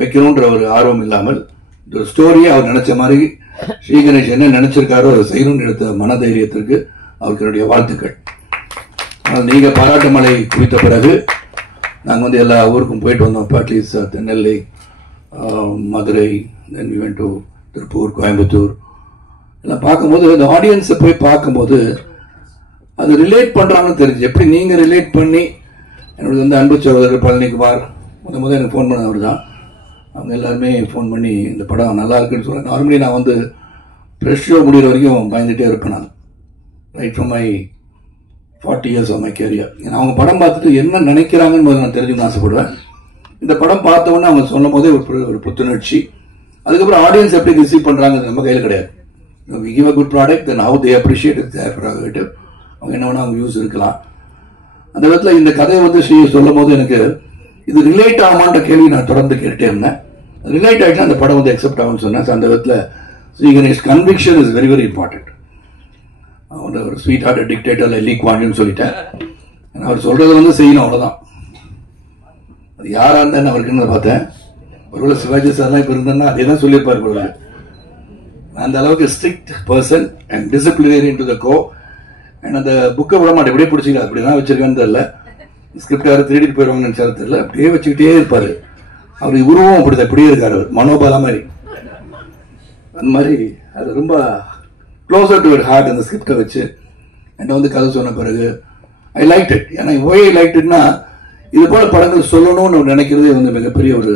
வைக்கணுன்ற ஒரு ஆர்வம் இல்லாமல் இந்த ஸ்டோரியை அவர் நினைச்ச மாதிரி ஸ்ரீ கணேஷ் என்ன நினைச்சிருக்காரோ அதை செய்யணும்னு எடுத்த மனதைரியத்திற்கு அவருக்கு என்னுடைய வாழ்த்துக்கள். ஆனால் நீங்கள் பாராட்டு மலை குவித்த பிறகு நாங்கள் வந்து எல்லா ஊருக்கும் போயிட்டு வந்தோம். At least Tirunelveli, Madurai, then we went to Tiruppur, Coimbatore எல்லாம் பார்க்கும்போது இந்த ஆடியன்ஸை போய் பார்க்கும்போது அது ரிலேட் பண்ணுறாங்கன்னு தெரிஞ்சு. எப்படி நீங்கள் ரிலேட் பண்ணி என்னோட வந்து அன்பு சகோதரர் பழனிக்குமார் முதல் எனக்கு ஃபோன் பண்ண அவர் தான். அவங்க எல்லாருமே ஃபோன் பண்ணி இந்த படம் நல்லா இருக்குன்னு சொல்கிறேன். நார்மலி நான் வந்து ப்ரெஷ் ஷோ முடிகிற வரைக்கும் பயந்துகிட்டே இருப்பேன் நான், right from my 40 years of my career. ஏன்னா அவங்க படம் பார்த்துட்டு என்ன நினைக்கிறாங்கன்னு நான் தெரிஞ்சுக்கணும்னு ஆசைப்படுவேன். இந்த படம் பார்த்தோன்னே அவங்க சொல்லும் போதே ஒரு புத்துணர்ச்சி. அதுக்கப்புறம் ஆடியன்ஸ் எப்படி ரிசீவ் பண்ணுறாங்க நம்ம கையில் கிடையாது. we give a good product, then how they appreciate it, their prerogative. அவங்க என்ன வேணா அவங்க யூஸ் இருக்கலாம். அந்த விதத்தில் இந்த கதையை வந்து ஸ்ரீ சொல்லும் போது எனக்கு இது ரிலேட் ஆகுமான்ற கேள்வி நான் தொடர்ந்து கேட்டுட்டே இருந்தேன். ரிலேட் ஆகிடுச்சு அந்த படம் வந்து அக்செப்ட் ஆகும்னு சொன்னேன். அந்த விதத்தில் Sri Ganesh conviction is very very important. அவன் ஒரு ஸ்வீட் ஹார்ட் டிக்டேட்டர் லீ குவான்னு சொல்லிட்டேன். அவர் சொல்றது வந்து செய்யணும், அவ்வளோதான். அது யாராக இருந்தான்னு அவருக்குன்னு பார்த்தேன். ஒருவேளை சிவாஜி சார்லாம் இப்போ இருந்தேன்னா அதே தான் சொல்லியிருப்பார் போல. அந்த அளவுக்கு strict person and disciplinary to the go. அண்ட் அந்த புக்கை விட மாட்டேன், எப்படியே பிடிச்சிக்க அப்படிதான் வச்சிருக்கான்னு தெரியல. ஸ்கிரிப்ட் யாரும் திருடிட்டு போயிடுவாங்கன்னு நினைச்சாலும் தெரியல, அப்படியே வச்சுக்கிட்டே இருப்பாரு. அவர் உருவம் அப்படிதான், இப்படியே இருக்காரு அவர், மனோபாலா மாதிரி. அந்த மாதிரி அது ரொம்ப க்ளோசர் டு ஹார்ட் அந்த ஸ்கிரிப்டை வச்சு என்கிட்ட வந்து கதை சொன்ன பிறகு ஐ லைக் இட். ஏன்னா ஒய் ஐ லைக் இட்னா இது போல படங்கள் சொல்லணும்னு நினைக்கிறதே வந்து மிகப்பெரிய ஒரு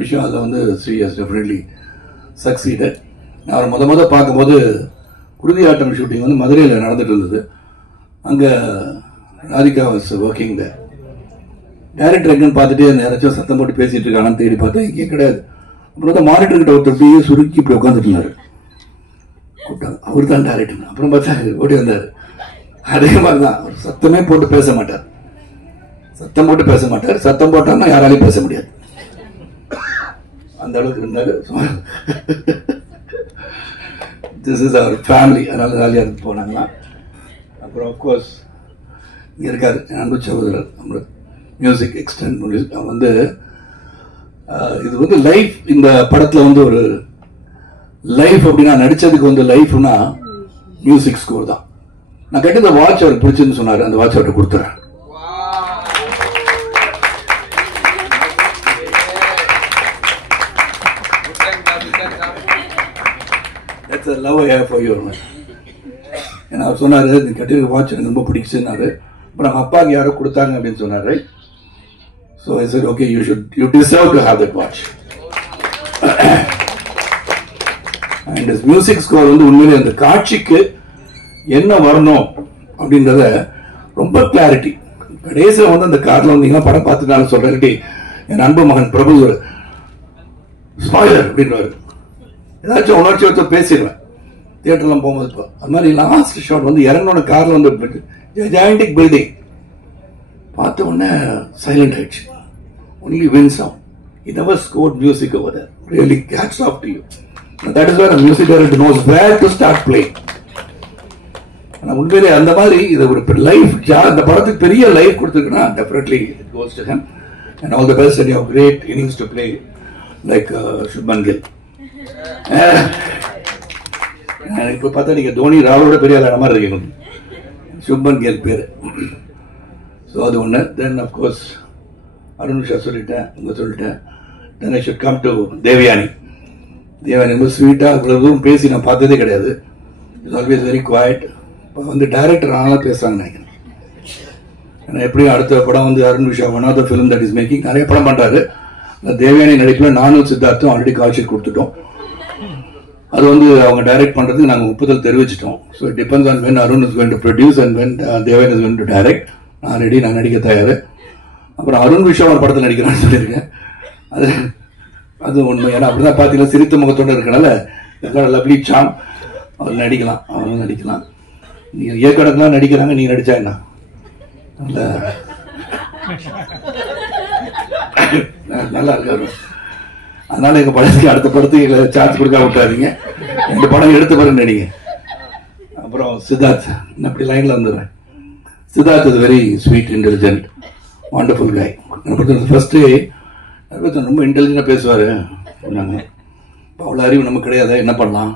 விஷயம். அதில் வந்து ஸ்ரீ ஹஸ் டெஃபினெட்லி சக்சீடட். நான் அவரை முத பார்க்கும்போது குருதி ஆட்டம் ஷூட்டிங் வந்து மதுரையில் நடந்துட்டு இருந்தது. அங்கே Radhika was working there. Director எங்கன்னு பார்த்துட்டு யாராச்சும் சத்தம் போட்டு பேசிட்டு இருக்காங்கன்னு தேடி பார்த்தேன், இங்கே கிடையாது. அப்புறம் தான் மானிட்டர் கிட்ட ஒருத்தர் அப்படியே சுருக்கி இப்படி உட்காந்துட்டு இருந்தாரு. கூப்பிட்டாங்க, அவர் தான் டைரக்டர். அப்புறம் பார்த்தா ஓடி வந்தார். அதே மாதிரி தான், அவர் சத்தமே போட்டு பேச மாட்டார். சத்தம் போட்டான்னா யாராலையும் பேச முடியாது, அந்த அளவுக்கு இருந்தாரு. This is our family. அதனால ஜாலியாக இருந்து போனாங்களா. அப்புறம் அஃப்கோர்ஸ் இங்கே இருக்காரு அன்பு சகோதரர் அமிர்த், மியூசிக் எக்ஸ்டென்ட் மியூசிக். வந்து இது வந்து லைஃப். இந்த படத்தில் வந்து ஒரு லைஃப் அப்படின்னா நடிச்சதுக்கு வந்து லைஃப்னா மியூசிக் ஸ்கோர் தான். நான் கேட்டு இந்த வாட்ச் அவருக்கு பிடிச்சுன்னு சொன்னார், அந்த வாட்ச் அவர்கிட்ட கொடுத்துறேன். That's a love I have for you. ஏன்னா அவர் சொன்னார், இந்த கட்டிருக்க வாட்ச் எனக்கு ரொம்ப பிடிச்சுன்னாரு. அப்புறம் அப்பாவுக்கு யாரோ கொடுத்தாங்க அப்படின்னு சொன்னார். So I said, okay, you deserve to have that watch. And his music score வந்து உண்மையிலே அந்த காட்சிக்கு என்ன வரணும் அப்படின்றத ரொம்ப கிளாரிட்டி. கடைசியில் வந்து அந்த காரில் வந்தீங்கன்னா படம் பார்த்துனாலும் சொல்றேன், என் அன்பு மகன் பிரபு ஸ்பாயிலர் அப்படின்றாரு. ஏதாச்சும் உணர்ச்சி வச்சு பேசிடுவேன் தியேட்டர்லாம் போகும்போது. இப்போ அது மாதிரி லாஸ்ட் ஷாட் வந்து இறங்கணும்னு காரில் வந்து ஜாயிண்டிக் பில்டிங் பார்த்த உடனே சைலண்ட் ஆயிடுச்சு. Only win sound. He never scored music over there. Really hats off to you. That is where a music director knows where to start playing. உண்மையிலே அந்த மாதிரி இது ஒரு லைஃப். அந்த படத்துக்கு பெரிய லைஃப் கொடுத்துருக்குன்னா definitely it goes to him. And all the best, and you have great innings to play like Shubman Gill. இப்போ பார்த்தா நீங்க தோனி ராவோட பெரிய ஆளான மாதிரி இருக்கீங்க. சுப்மன் கில் பேரு. ஸோ அது ஒன்று. தென் அஃப்கோர்ஸ் அருண் ஷா சொல்லிட்டேன், உங்க சொல்லிட்டேன். Then I should come to Devayani. ரொம்ப ஸ்வீட்டாக இவ்வளவு பேசி நான் பார்த்ததே கிடையாது. It's always very quiet. இப்போ வந்து டைரக்டர் ஆனாலும் பேசுறாங்கன்னு நினைக்கிறேன். ஏன்னா எப்படியும் அடுத்த படம் வந்து Arun Visha one of the film that is making நிறைய படம் பண்றாரு. தேவயானி நடிப்பில் நானும் சித்தார்த்தும் ஆல்ரெடி கால் ஷீட் கொடுத்துட்டோம். அது வந்து அவங்க டைரக்ட் பண்றதுக்கு நாங்கள் ஒப்புதல் தெரிவிச்சிட்டோம். So it depends on when Arun is going to produce and when Devan is going to direct. நான் ரெடி, நான் நடிக்க தயார். அப்புறம் அருண் விஷா ஒரு படத்தில் நடிக்கிறான்னு சொல்லியிருக்கேன். அது உண்மை. ஏன்னா அப்படிதான் பார்த்தீங்கன்னா சிரித்த முகத்தோடு இருக்கனால லவ்லி சாம் அவர் நடிக்கலாம், அவங்களும் நடிக்கலாம். நீங்க இயக்கடலாம் நடிக்கிறாங்க, நீங்க நடிச்சா என்ன நல்லா இருக்காரு. அதனால எங்கள் படத்துக்கு அடுத்த படத்துக்கு சான்ஸ் கொடுக்க விட்டாதீங்க. 2 படம் எடுத்து பாருங்க நடிங்க. அப்புறம் சித்தார்த், நான் அப்படி லைனில் வந்துடுறேன். Siddharth is very sweet, intelligent, wonderful காய். ஃபர்ஸ்ட்டு ரொம்ப இன்டெலிஜென்ட்டாக பேசுவார். நாங்கள் இப்போ அவ்வளோ அறிவு நமக்கு கிடையாது, என்ன பண்ணலாம்,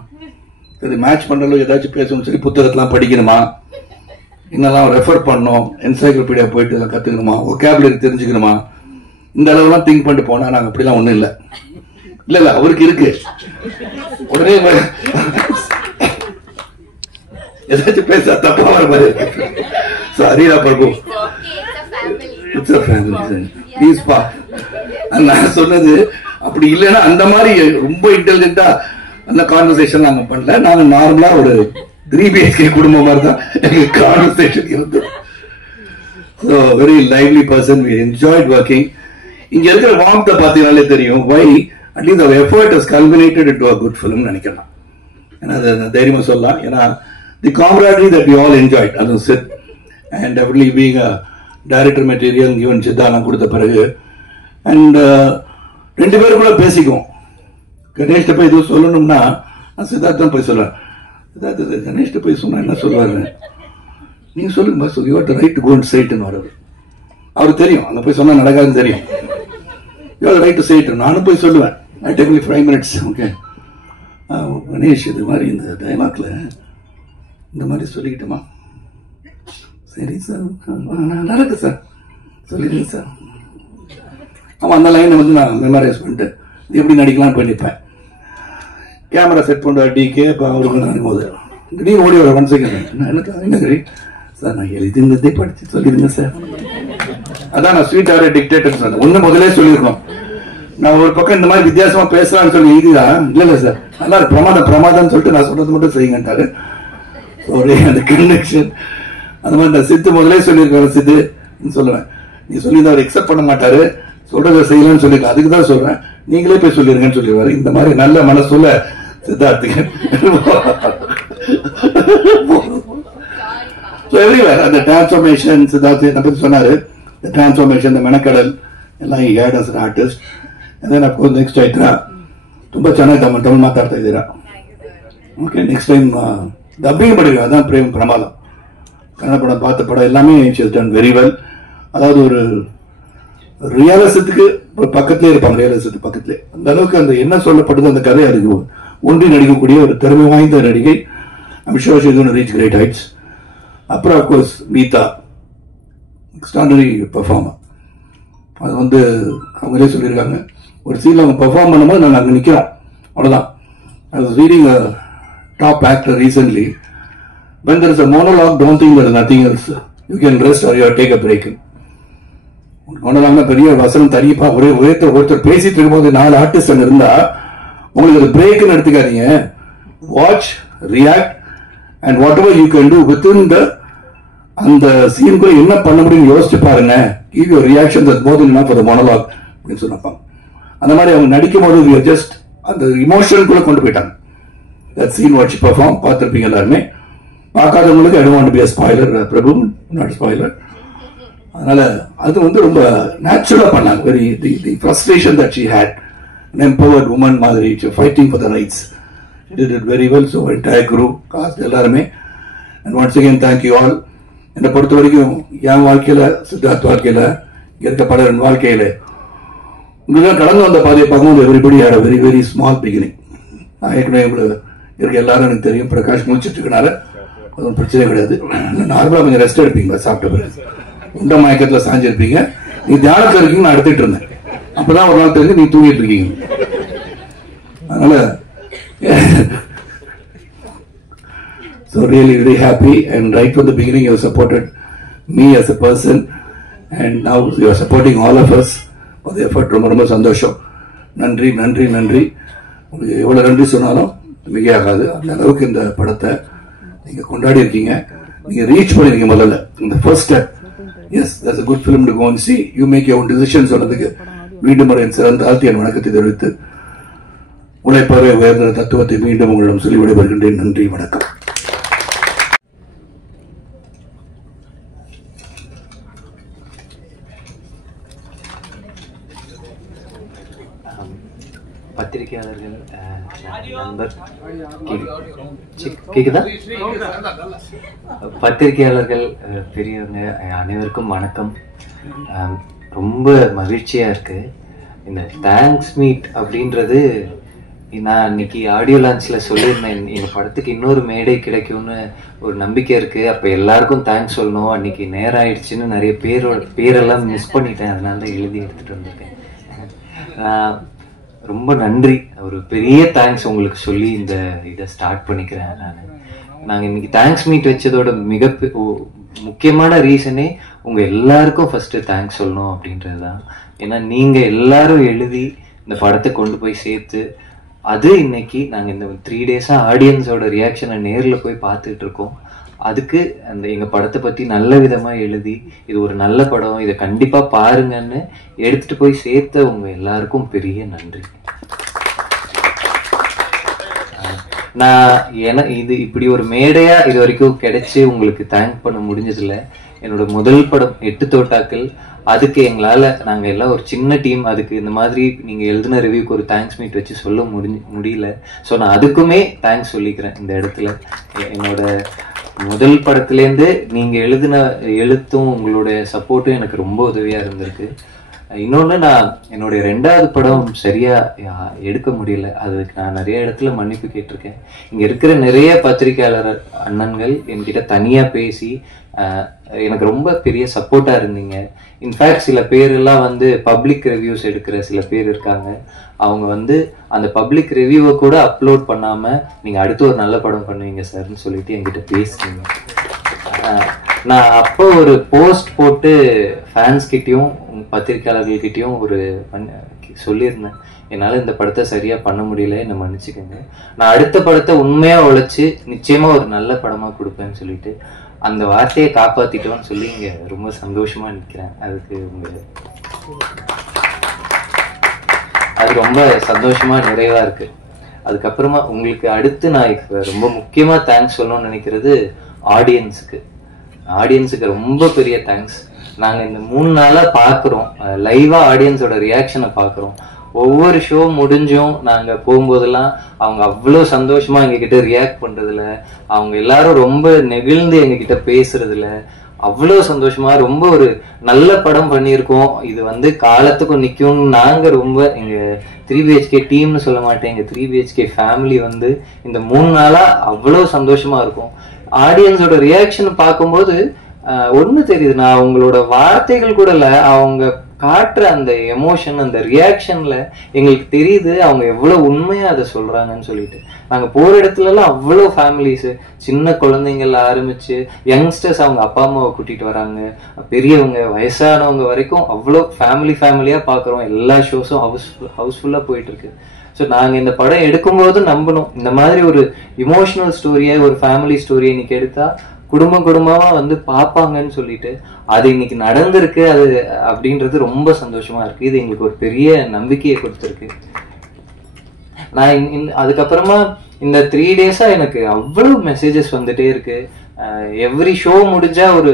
சரி மேட்ச் பண்ணுறளவு ஏதாச்சும் பேசணும், சரி புத்தகத்தெலாம் படிக்கணுமா, என்னெல்லாம் ரெஃபர் பண்ணணும், என்சைக்ளோபீடியா போயிட்டு எல்லாம் கற்றுக்கணுமா, ஒகேபுலரி தெரிஞ்சுக்கணுமா, இந்த அளவுலாம் திங்க் பண்ணிட்டு போனால் நாங்கள் அப்படிலாம் ஒன்றும் இல்லை. இல்லை அவருக்கு இருக்கு. உடனே ஏதாச்சும் பேச தப்பா வர மாதிரி இருக்கு. சரியா பிரபு, இட்ஸ் a family. ப்ளீஸ் பா, நான் சொன்னது அப்படி இல்லைன்னா அந்த மாதிரி ரொம்ப இன்டெலிஜென்ட்டா அந்த கான்வர்சேஷன் நாங்கள் பண்ணல. நாங்கள் நார்மலா ஒரு 3 BHK குடும்பம் மாதிரி தான் எங்க கான்வர்சேஷன் இருந்தது. So very lively person, we enjoyed working. இங்க இருக்கிற வார்த்தை பார்த்தீங்கன்னாலே தெரியும் வை அட்லீஸ்ட் அவர் effort has culminated into a good film நினைக்கலாம். ஏன்னா அதை தைரியமா சொல்லலாம். ஏன்னா the camaraderie that we all enjoyed, அது Sid and definitely being a director material given சித்தாலாம் கொடுத்த பிறகு அண்ட் 2 பேருக்குள்ள பேசிக்குவோம். கணேஷ்ட போய் எதுவும் சொல்லணும்னா நான் சித்தார்த் தான் போய் சொல்லுவேன். சித்தார்த்த கணேஷ்ட போய் சொன்னா என்ன சொல்லுவாரு, நீங்க சொல்லுங்க சொல்லி you have to right to go and say இட்னு வர்றது. அவருக்கு தெரியும் அங்க போய் சொன்னா நடக்காதுன்னு தெரியும். You have right to say it. நானும் போய் சொல்லுவேன். I take me 5 minutes. Okay Ganesh, இது மாதிரி இந்த டைலாக்ல இந்த மாதிரி சொல்லிக்கிட்டோமா, சரி சார் நடக்கு சார் சொல்லிடுங்க சார். அவன் அந்த லைனை வந்து நான் மெமரைஸ் பண்ணிட்டு எப்படி நடிக்கலாம்னு பண்ணிப்பேன். கேமரா செட் பண்ணுற டிகே இப்போ அவருக்கு நான் போது திடீர்னு ஓடி வர 1 second என்ன சரி சார் நான் எழுதிருந்ததே படிச்சு சொல்லிடுங்க சார். அதான் நான் ஸ்வீட்டாக டிக்டேட்டர் சொன்னேன். ஒன்று முதலே சொல்லியிருக்கோம். நான் ஒரு பக்கம் இந்த மாதிரி வித்தியாசமா பேசலாம்னு சொல்லி எழுதிதா இல்லை சார் நல்லா பிரமாதம் சொல்லிட்டு நான் சொல்றது மட்டும் செய்யுங்கன்ட்டாரு. ஒரே அந்த கனெக்ஷன் அந்த மாதிரி நான் சித்து முதலே சொல்லியிருக்கேன். சித்து சொல்லுவேன், நீ சொல்லி அவர் எக்ஸப்ட் பண்ண மாட்டாரு, சொல்றதை செய்யலன்னு சொல்லிருக்க, அதுக்கு தான் சொல்றேன், நீங்களே போய் சொல்லிருங்கன்னு சொல்லிடுவாரு. இந்த மாதிரி நல்ல மனசுல சித்தார்த்துக்கு அந்த டிரான்ஸ்ஃபர்மேஷன் சித்தார்த்து என்ன பத்தி சொன்னாரு. இந்த டிரான்ஸ்ஃபர்மேஷன், இந்த மெனக்கடல் எல்லாம் he had as an artist. And then of course next Chaitra ತುಂಬಾ ಚೆನ್ನಾಗಿ ತಮಿಳು ಮಾತಾಡ್ತಾ ಇದ್ದೀರಾ. ಓಕೆ ನೆಕ್ಸ್ಟ್ ಟೈಮ್ ಡಬ್ಬಿಂಗ್ ಮಾಡಿದ್ರು, அதான் பிரேம் பிரமாதம். கன்னட படம் பார்த்த படம் எல்லாமே she has done very well. அதாவது ஒரு ரியாலிசத்துக்கு பக்கத்திலே இருப்பாங்க, ரியாலிசத்துக்கு பக்கத்திலே அந்த அளவுக்கு அந்த என்ன சொல்லப்படுது அந்த கதை அதுக்கு ஒன்றி நடிக்கக்கூடிய ஒரு திறமை வாய்ந்த நடிகை. I'm sure she's going to reach great heights. அப்புறம் of course Meetha extraordinary performer. அது வந்து அவங்களே சொல்லியிருக்காங்க, ஒரு சீனில் அவங்க பெர்ஃபார்ம் பண்ணும்போது நாங்கள் அங்கே நிற்கிறோம், அவ்வளோதான். I was reading a top actor recently. When there is a monologue, don't think there is nothing else. You can rest or you take a break. monologue பெரிய வசனம் தனிப்பா ஒருத்தர் பேசிட்டு இருக்கும்போது 4 ஆர்டிஸ்ட் அங்கே இருந்தா உங்களுக்கு அது பிரேக்னு எடுத்துக்காதீங்க. Watch, react and what ever you can do within the அந்த சீனுக்குள்ள என்ன பண்ண முடியும் யோசிச்சு பாருங்க. give your reaction that's more than enough for the monologue அப்படின்னு சொன்னாங்க. அந்த மாதிரி அவங்க நடிக்கும் போது we are just அந்த இமோஷனுக்குள்ள கொண்டு போயிட்டாங்க. that scene watch perform பார்த்திருப்பீங்க எல்லாருமே. பார்க்காதவங்களுக்கு I don't want to be a spoiler, Prabhu not spoiler. அதனால அது வந்து ரொம்ப நேச்சுரலா பண்ணாங்க. Very the frustration that she had, an empowered woman மாதிரி fighting for the rights, she did it very well. So entire crew cast எல்லாருமே and once again thank you all. என்னை பொறுத்த வரைக்கும் என் வாழ்க்கையில, சித்தார்த் வாழ்க்கையில, இருக்க பலரின் வாழ்க்கையில உங்களுக்கு கடந்து வந்த பாதையை பார்க்கும்போது everybody had a very very small beginning. நான் ஏற்கனவே உங்களுக்கு இருக்க எல்லாரும் எனக்கு தெரியும். பிரகாஷ் முடிச்சிட்டு இருக்கனால அது ஒரு பிரச்சனை கிடையாது. நார்மலா கொஞ்சம் ரெஸ்ட் எடுப்பீங்களா சாப்பிட்ட பிறகு, உண்ட மயக்கத்துல சாஞ்சிருப்பீங்க. நீ தியானத்துல இருக்கீங்க, நான் எடுத்துட்டு இருந்தேன். அப்பதான் ஒரு நாள் தெரிஞ்சு நீ தூங்கிட்டு இருக்கீங்க. அதனால so really very happy, and right from the beginning you have supported me as a person and now you are supporting all of us for the effort. ரொம்ப ரொம்ப சந்தோஷம். நன்றி நன்றி நன்றி. உங்களுக்கு எவ்வளவு நன்றி சொன்னாலும் மிகையாகாது. அந்த அளவுக்கு இந்த படத்தை நீங்க கொண்டாடி இருக்கீங்க, நீங்க ரீச் பண்ணிருக்கீங்க. முதல்ல இந்த first step, yes that's a good film to go and see. You make your own decisions சொன்னதுக்கு மீண்டும் ஒரு சிறந்த ஆழ்த்திய வணக்கத்தை தெரிவித்து உழைப்பவே உயர்ந்த தத்துவத்தை மீண்டும் உங்களிடம் சொல்லி விடைபெறுகின்றேன். நன்றி, வணக்கம். பத்திரிகையாளர்கள் நண்பர் கேக்குதா? பத்திரிகையாளர்கள் பெரியவங்க அனைவருக்கும் வணக்கம். ரொம்ப மகிழ்ச்சியா இருக்கு. இந்த தேங்க்ஸ் மீட் அப்படின்றது நான் இன்னைக்கு ஆடியோ லான்ச்ல சொல்லியிருந்தேன், எங்க படத்துக்கு இன்னொரு மேடை கிடைக்கும்னு ஒரு நம்பிக்கை இருக்கு. அப்ப எல்லாருக்கும் தேங்க்ஸ் சொல்லணும். அன்னைக்கு நேரம் ஆயிடுச்சுன்னு நிறைய பேரெல்லாம் மிஸ் பண்ணிட்டேன், அதனால தான் எழுதி எடுத்துட்டு வந்திருக்கேன். ரொம்ப நன்றி, ஒரு பெரிய தேங்க்ஸ் உங்களுக்கு சொல்லி இந்த இதை ஸ்டார்ட் பண்ணிக்கிறேன். நாங்கள் இன்னைக்கு தேங்க்ஸ் மீட் வச்சதோட முக்கியமான ரீசனே உங்க எல்லாருக்கும் ஃபர்ஸ்ட் தேங்க்ஸ் சொல்லணும் அப்படின்றது தான். ஏன்னா நீங்க எல்லாரும் எழுதி இந்த படத்தை கொண்டு போய் சேர்த்து அது இன்னைக்கு நாங்கள் இந்த 3 days ஆடியன்ஸோட ரியாக்ஷனை நேரில் போய் பார்த்துட்டு இருக்கோம். அதுக்கு அந்த எங்கள் படத்தை பற்றி நல்ல விதமாக எழுதி இது ஒரு நல்ல படம், இதை கண்டிப்பாக பாருங்கன்னு எடுத்துகிட்டு போய் சேர்த்த உங்கள் எல்லாருக்கும் பெரிய நன்றி. நான் இது இப்படி ஒரு மேடையாக இது வரைக்கும் கிடைச்சி உங்களுக்கு தேங்க் பண்ண முடிஞ்சதில்லை. என்னோட முதல் படம் 8 தோட்டாக்கள், அதுக்கு எங்களால் நாங்கள் எல்லாம் ஒரு சின்ன டீம், அதுக்கு இந்த மாதிரி நீங்கள் எழுதின ரிவ்யூக்கு ஒரு தேங்க்ஸ் மீட் வச்சு சொல்ல முடியல. ஸோ நான் அதுக்குமே தேங்க்ஸ் சொல்லிக்கிறேன் இந்த இடத்துல. என்னோட முதல் படத்துலேருந்து நீங்கள் எழுதின எழுத்தும் உங்களுடைய சப்போர்ட்டும் எனக்கு ரொம்ப உதவியாக இருந்திருக்கு. இன்னொன்று, நான் என்னுடைய 2வது படம் சரியாக எடுக்க முடியல, அதுக்கு நான் நிறைய இடத்துல மன்னிப்பு கேட்டிருக்கேன். இங்கே இருக்கிற நிறைய பத்திரிகையாளர் அண்ணன்கள் என்கிட்ட தனியாக பேசி எனக்கு ரொம்ப பெரிய சப்போர்ட்டாக இருந்தீங்க. இன்ஃபேக்ட் சில பேரெல்லாம் பப்ளிக் ரிவ்யூஸ் எடுக்கிற சில பேர் இருக்காங்க, அவங்க அந்த பப்ளிக் ரிவ்யூவை கூட அப்லோட் பண்ணாமல் நீங்கள் அடுத்து ஒரு நல்ல படம் பண்ணுவீங்க சார்னு சொல்லிட்டு என்கிட்ட பேசுனீங்க. நான் அப்போ ஒரு போஸ்ட் போட்டு ஃபேன்ஸ்கிட்டையும் பத்திரிகையாளர்கள்கிட்டையும் ஒரு சொல்லியிருந்தேன், என்னால் இந்த படத்தை சரியாக பண்ண முடியல, என்னை மன்னிச்சுக்கோங்க, நான் அடுத்த படத்தை உண்மையாக உழைச்சி நிச்சயமாக ஒரு நல்ல படமாக கொடுப்பேன்னு சொல்லிட்டு அந்த வார்த்தையை காப்பாற்றிட்டோன்னு சொல்லி இங்கே ரொம்ப சந்தோஷமாக நிற்கிறேன். அதுக்கு அது ரொம்ப சந்தோஷமாக நிறைவாக இருக்குது. அதுக்கப்புறமா உங்களுக்கு அடுத்து நான் இப்போ ரொம்ப முக்கியமாக தேங்க்ஸ் சொல்லணும்னு நினைக்கிறது ஆடியன்ஸுக்கு ரொம்ப பெரிய தேங்க்ஸ். நாங்கள் இந்த 3 நாளாக பார்க்குறோம், லைவாக ஆடியன்ஸோட ரியாக்ஷனை பார்க்குறோம். ஒவ்வொரு ஷோ முடிஞ்சும் நாங்கள் போகும்போதெல்லாம் அவங்க அவ்வளோ சந்தோஷமாக எங்ககிட்ட ரியாக்ட் பண்ணுறதுல, அவங்க எல்லாரும் ரொம்ப நெகிழ்ந்து எங்ககிட்ட பேசுறதுல அவ்வளோ சந்தோஷமாக ரொம்ப ஒரு நல்ல படம் பண்ணியிருக்கோம், இது காலத்துக்கும் நிற்கும்னு நாங்கள் ரொம்ப எங்கள் 3BHK டீம்னு சொல்ல மாட்டேன், எங்கள் 3BHK ஃபேமிலி இந்த 3 நாளாக அவ்வளோ சந்தோஷமாக இருக்கும். ஆடியன்ஸோட ரியாக்ஷன் பார்க்கும்போது ஒன்று தெரியுது, நான் அவங்களோட வார்த்தைகள் கூட இல்லை, அவங்க காட்டுற அந்த எமோஷன், அந்த ரியாக்ஷன்ல எங்களுக்கு தெரியுது அவங்க எவ்வளவு உண்மையா அதை சொல்றாங்கன்னு சொல்லிட்டு. நாங்க போற இடத்துலலாம் அவ்வளோ ஃபேமிலிஸ், சின்ன குழந்தைங்கள்ல ஆரம்பிச்சு யங்ஸ்டர்ஸ் அவங்க அப்பா அம்மாவை கூட்டிட்டு வராங்க, பெரியவங்க வயசானவங்க வரைக்கும் அவ்வளோ ஃபேமிலியா பாக்குறோம். எல்லா ஷோஸும் ஹவுஸ்ஃபுல்லா போயிட்டு இருக்கு. ஸோ நாங்கள் இந்த படம் எடுக்கும்போது நம்பணும், இந்த மாதிரி ஒரு இமோஷனல் ஸ்டோரியை, ஒரு ஃபேமிலி ஸ்டோரியை இன்னைக்கு எடுத்தா குடும்பமா பார்ப்பாங்கன்னு சொல்லிட்டு அது இன்னைக்கு நடந்திருக்கு. அது அப்படின்றது ரொம்ப சந்தோஷமா இருக்கு. இது எங்களுக்கு ஒரு பெரிய நம்பிக்கையை கொடுத்துருக்கு. நான் அதுக்கப்புறமா இந்த 3 days எனக்கு அவ்வளவு மெசேஜஸ் வந்துட்டே இருக்கு. எவ்ரி ஷோ முடிஞ்சா ஒரு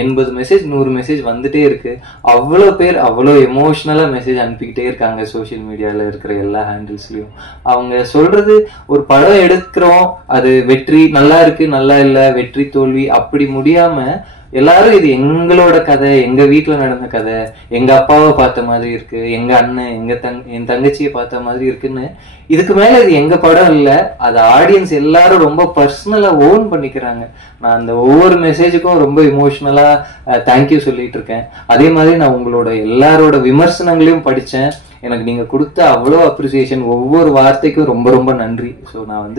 80 மெசேஜ் 100 மெசேஜ் வந்துட்டே இருக்கு. அவ்வளோ பேர் அவ்வளோ எமோஷ்னலா மெசேஜ் அனுப்பிக்கிட்டே இருக்காங்க சோசியல் மீடியால இருக்கிற எல்லா ஹேண்டில்ஸ்லயும். அவங்க சொல்றது, ஒரு படம் எடுக்கிறோம், அது வெற்றி நல்லா இருக்கு நல்லா இல்லை, வெற்றி தோல்வி அப்படி முடியாம எல்லாரும் இது எங்களோட கதை, எங்க வீட்டுல நடந்த கதை, எங்க அப்பாவை பார்த்த மாதிரி இருக்கு, எங்க அண்ணன் என் தங்கச்சியை பார்த்த மாதிரி இருக்குன்னு, இதுக்கு மேல இது எங்க படம் இல்லை, அது ஆடியன்ஸ் எல்லாரும் ரொம்ப பர்சனலா ஓன் பண்ணிக்கிறாங்க. நான் அந்த ஒவ்வொரு மெசேஜுக்கும் ரொம்ப இமோஷனலா தேங்க்யூ சொல்லிட்டு இருக்கேன். அதே மாதிரி நான் உங்களோட எல்லாரோட விமர்சனங்களையும் படிச்சேன். எனக்கு நீங்க கொடுத்த அவ்வளோ அப்ரிசியேஷன், ஒவ்வொரு வார்த்தைக்கும் ரொம்ப ரொம்ப நன்றி. ஸோ நான்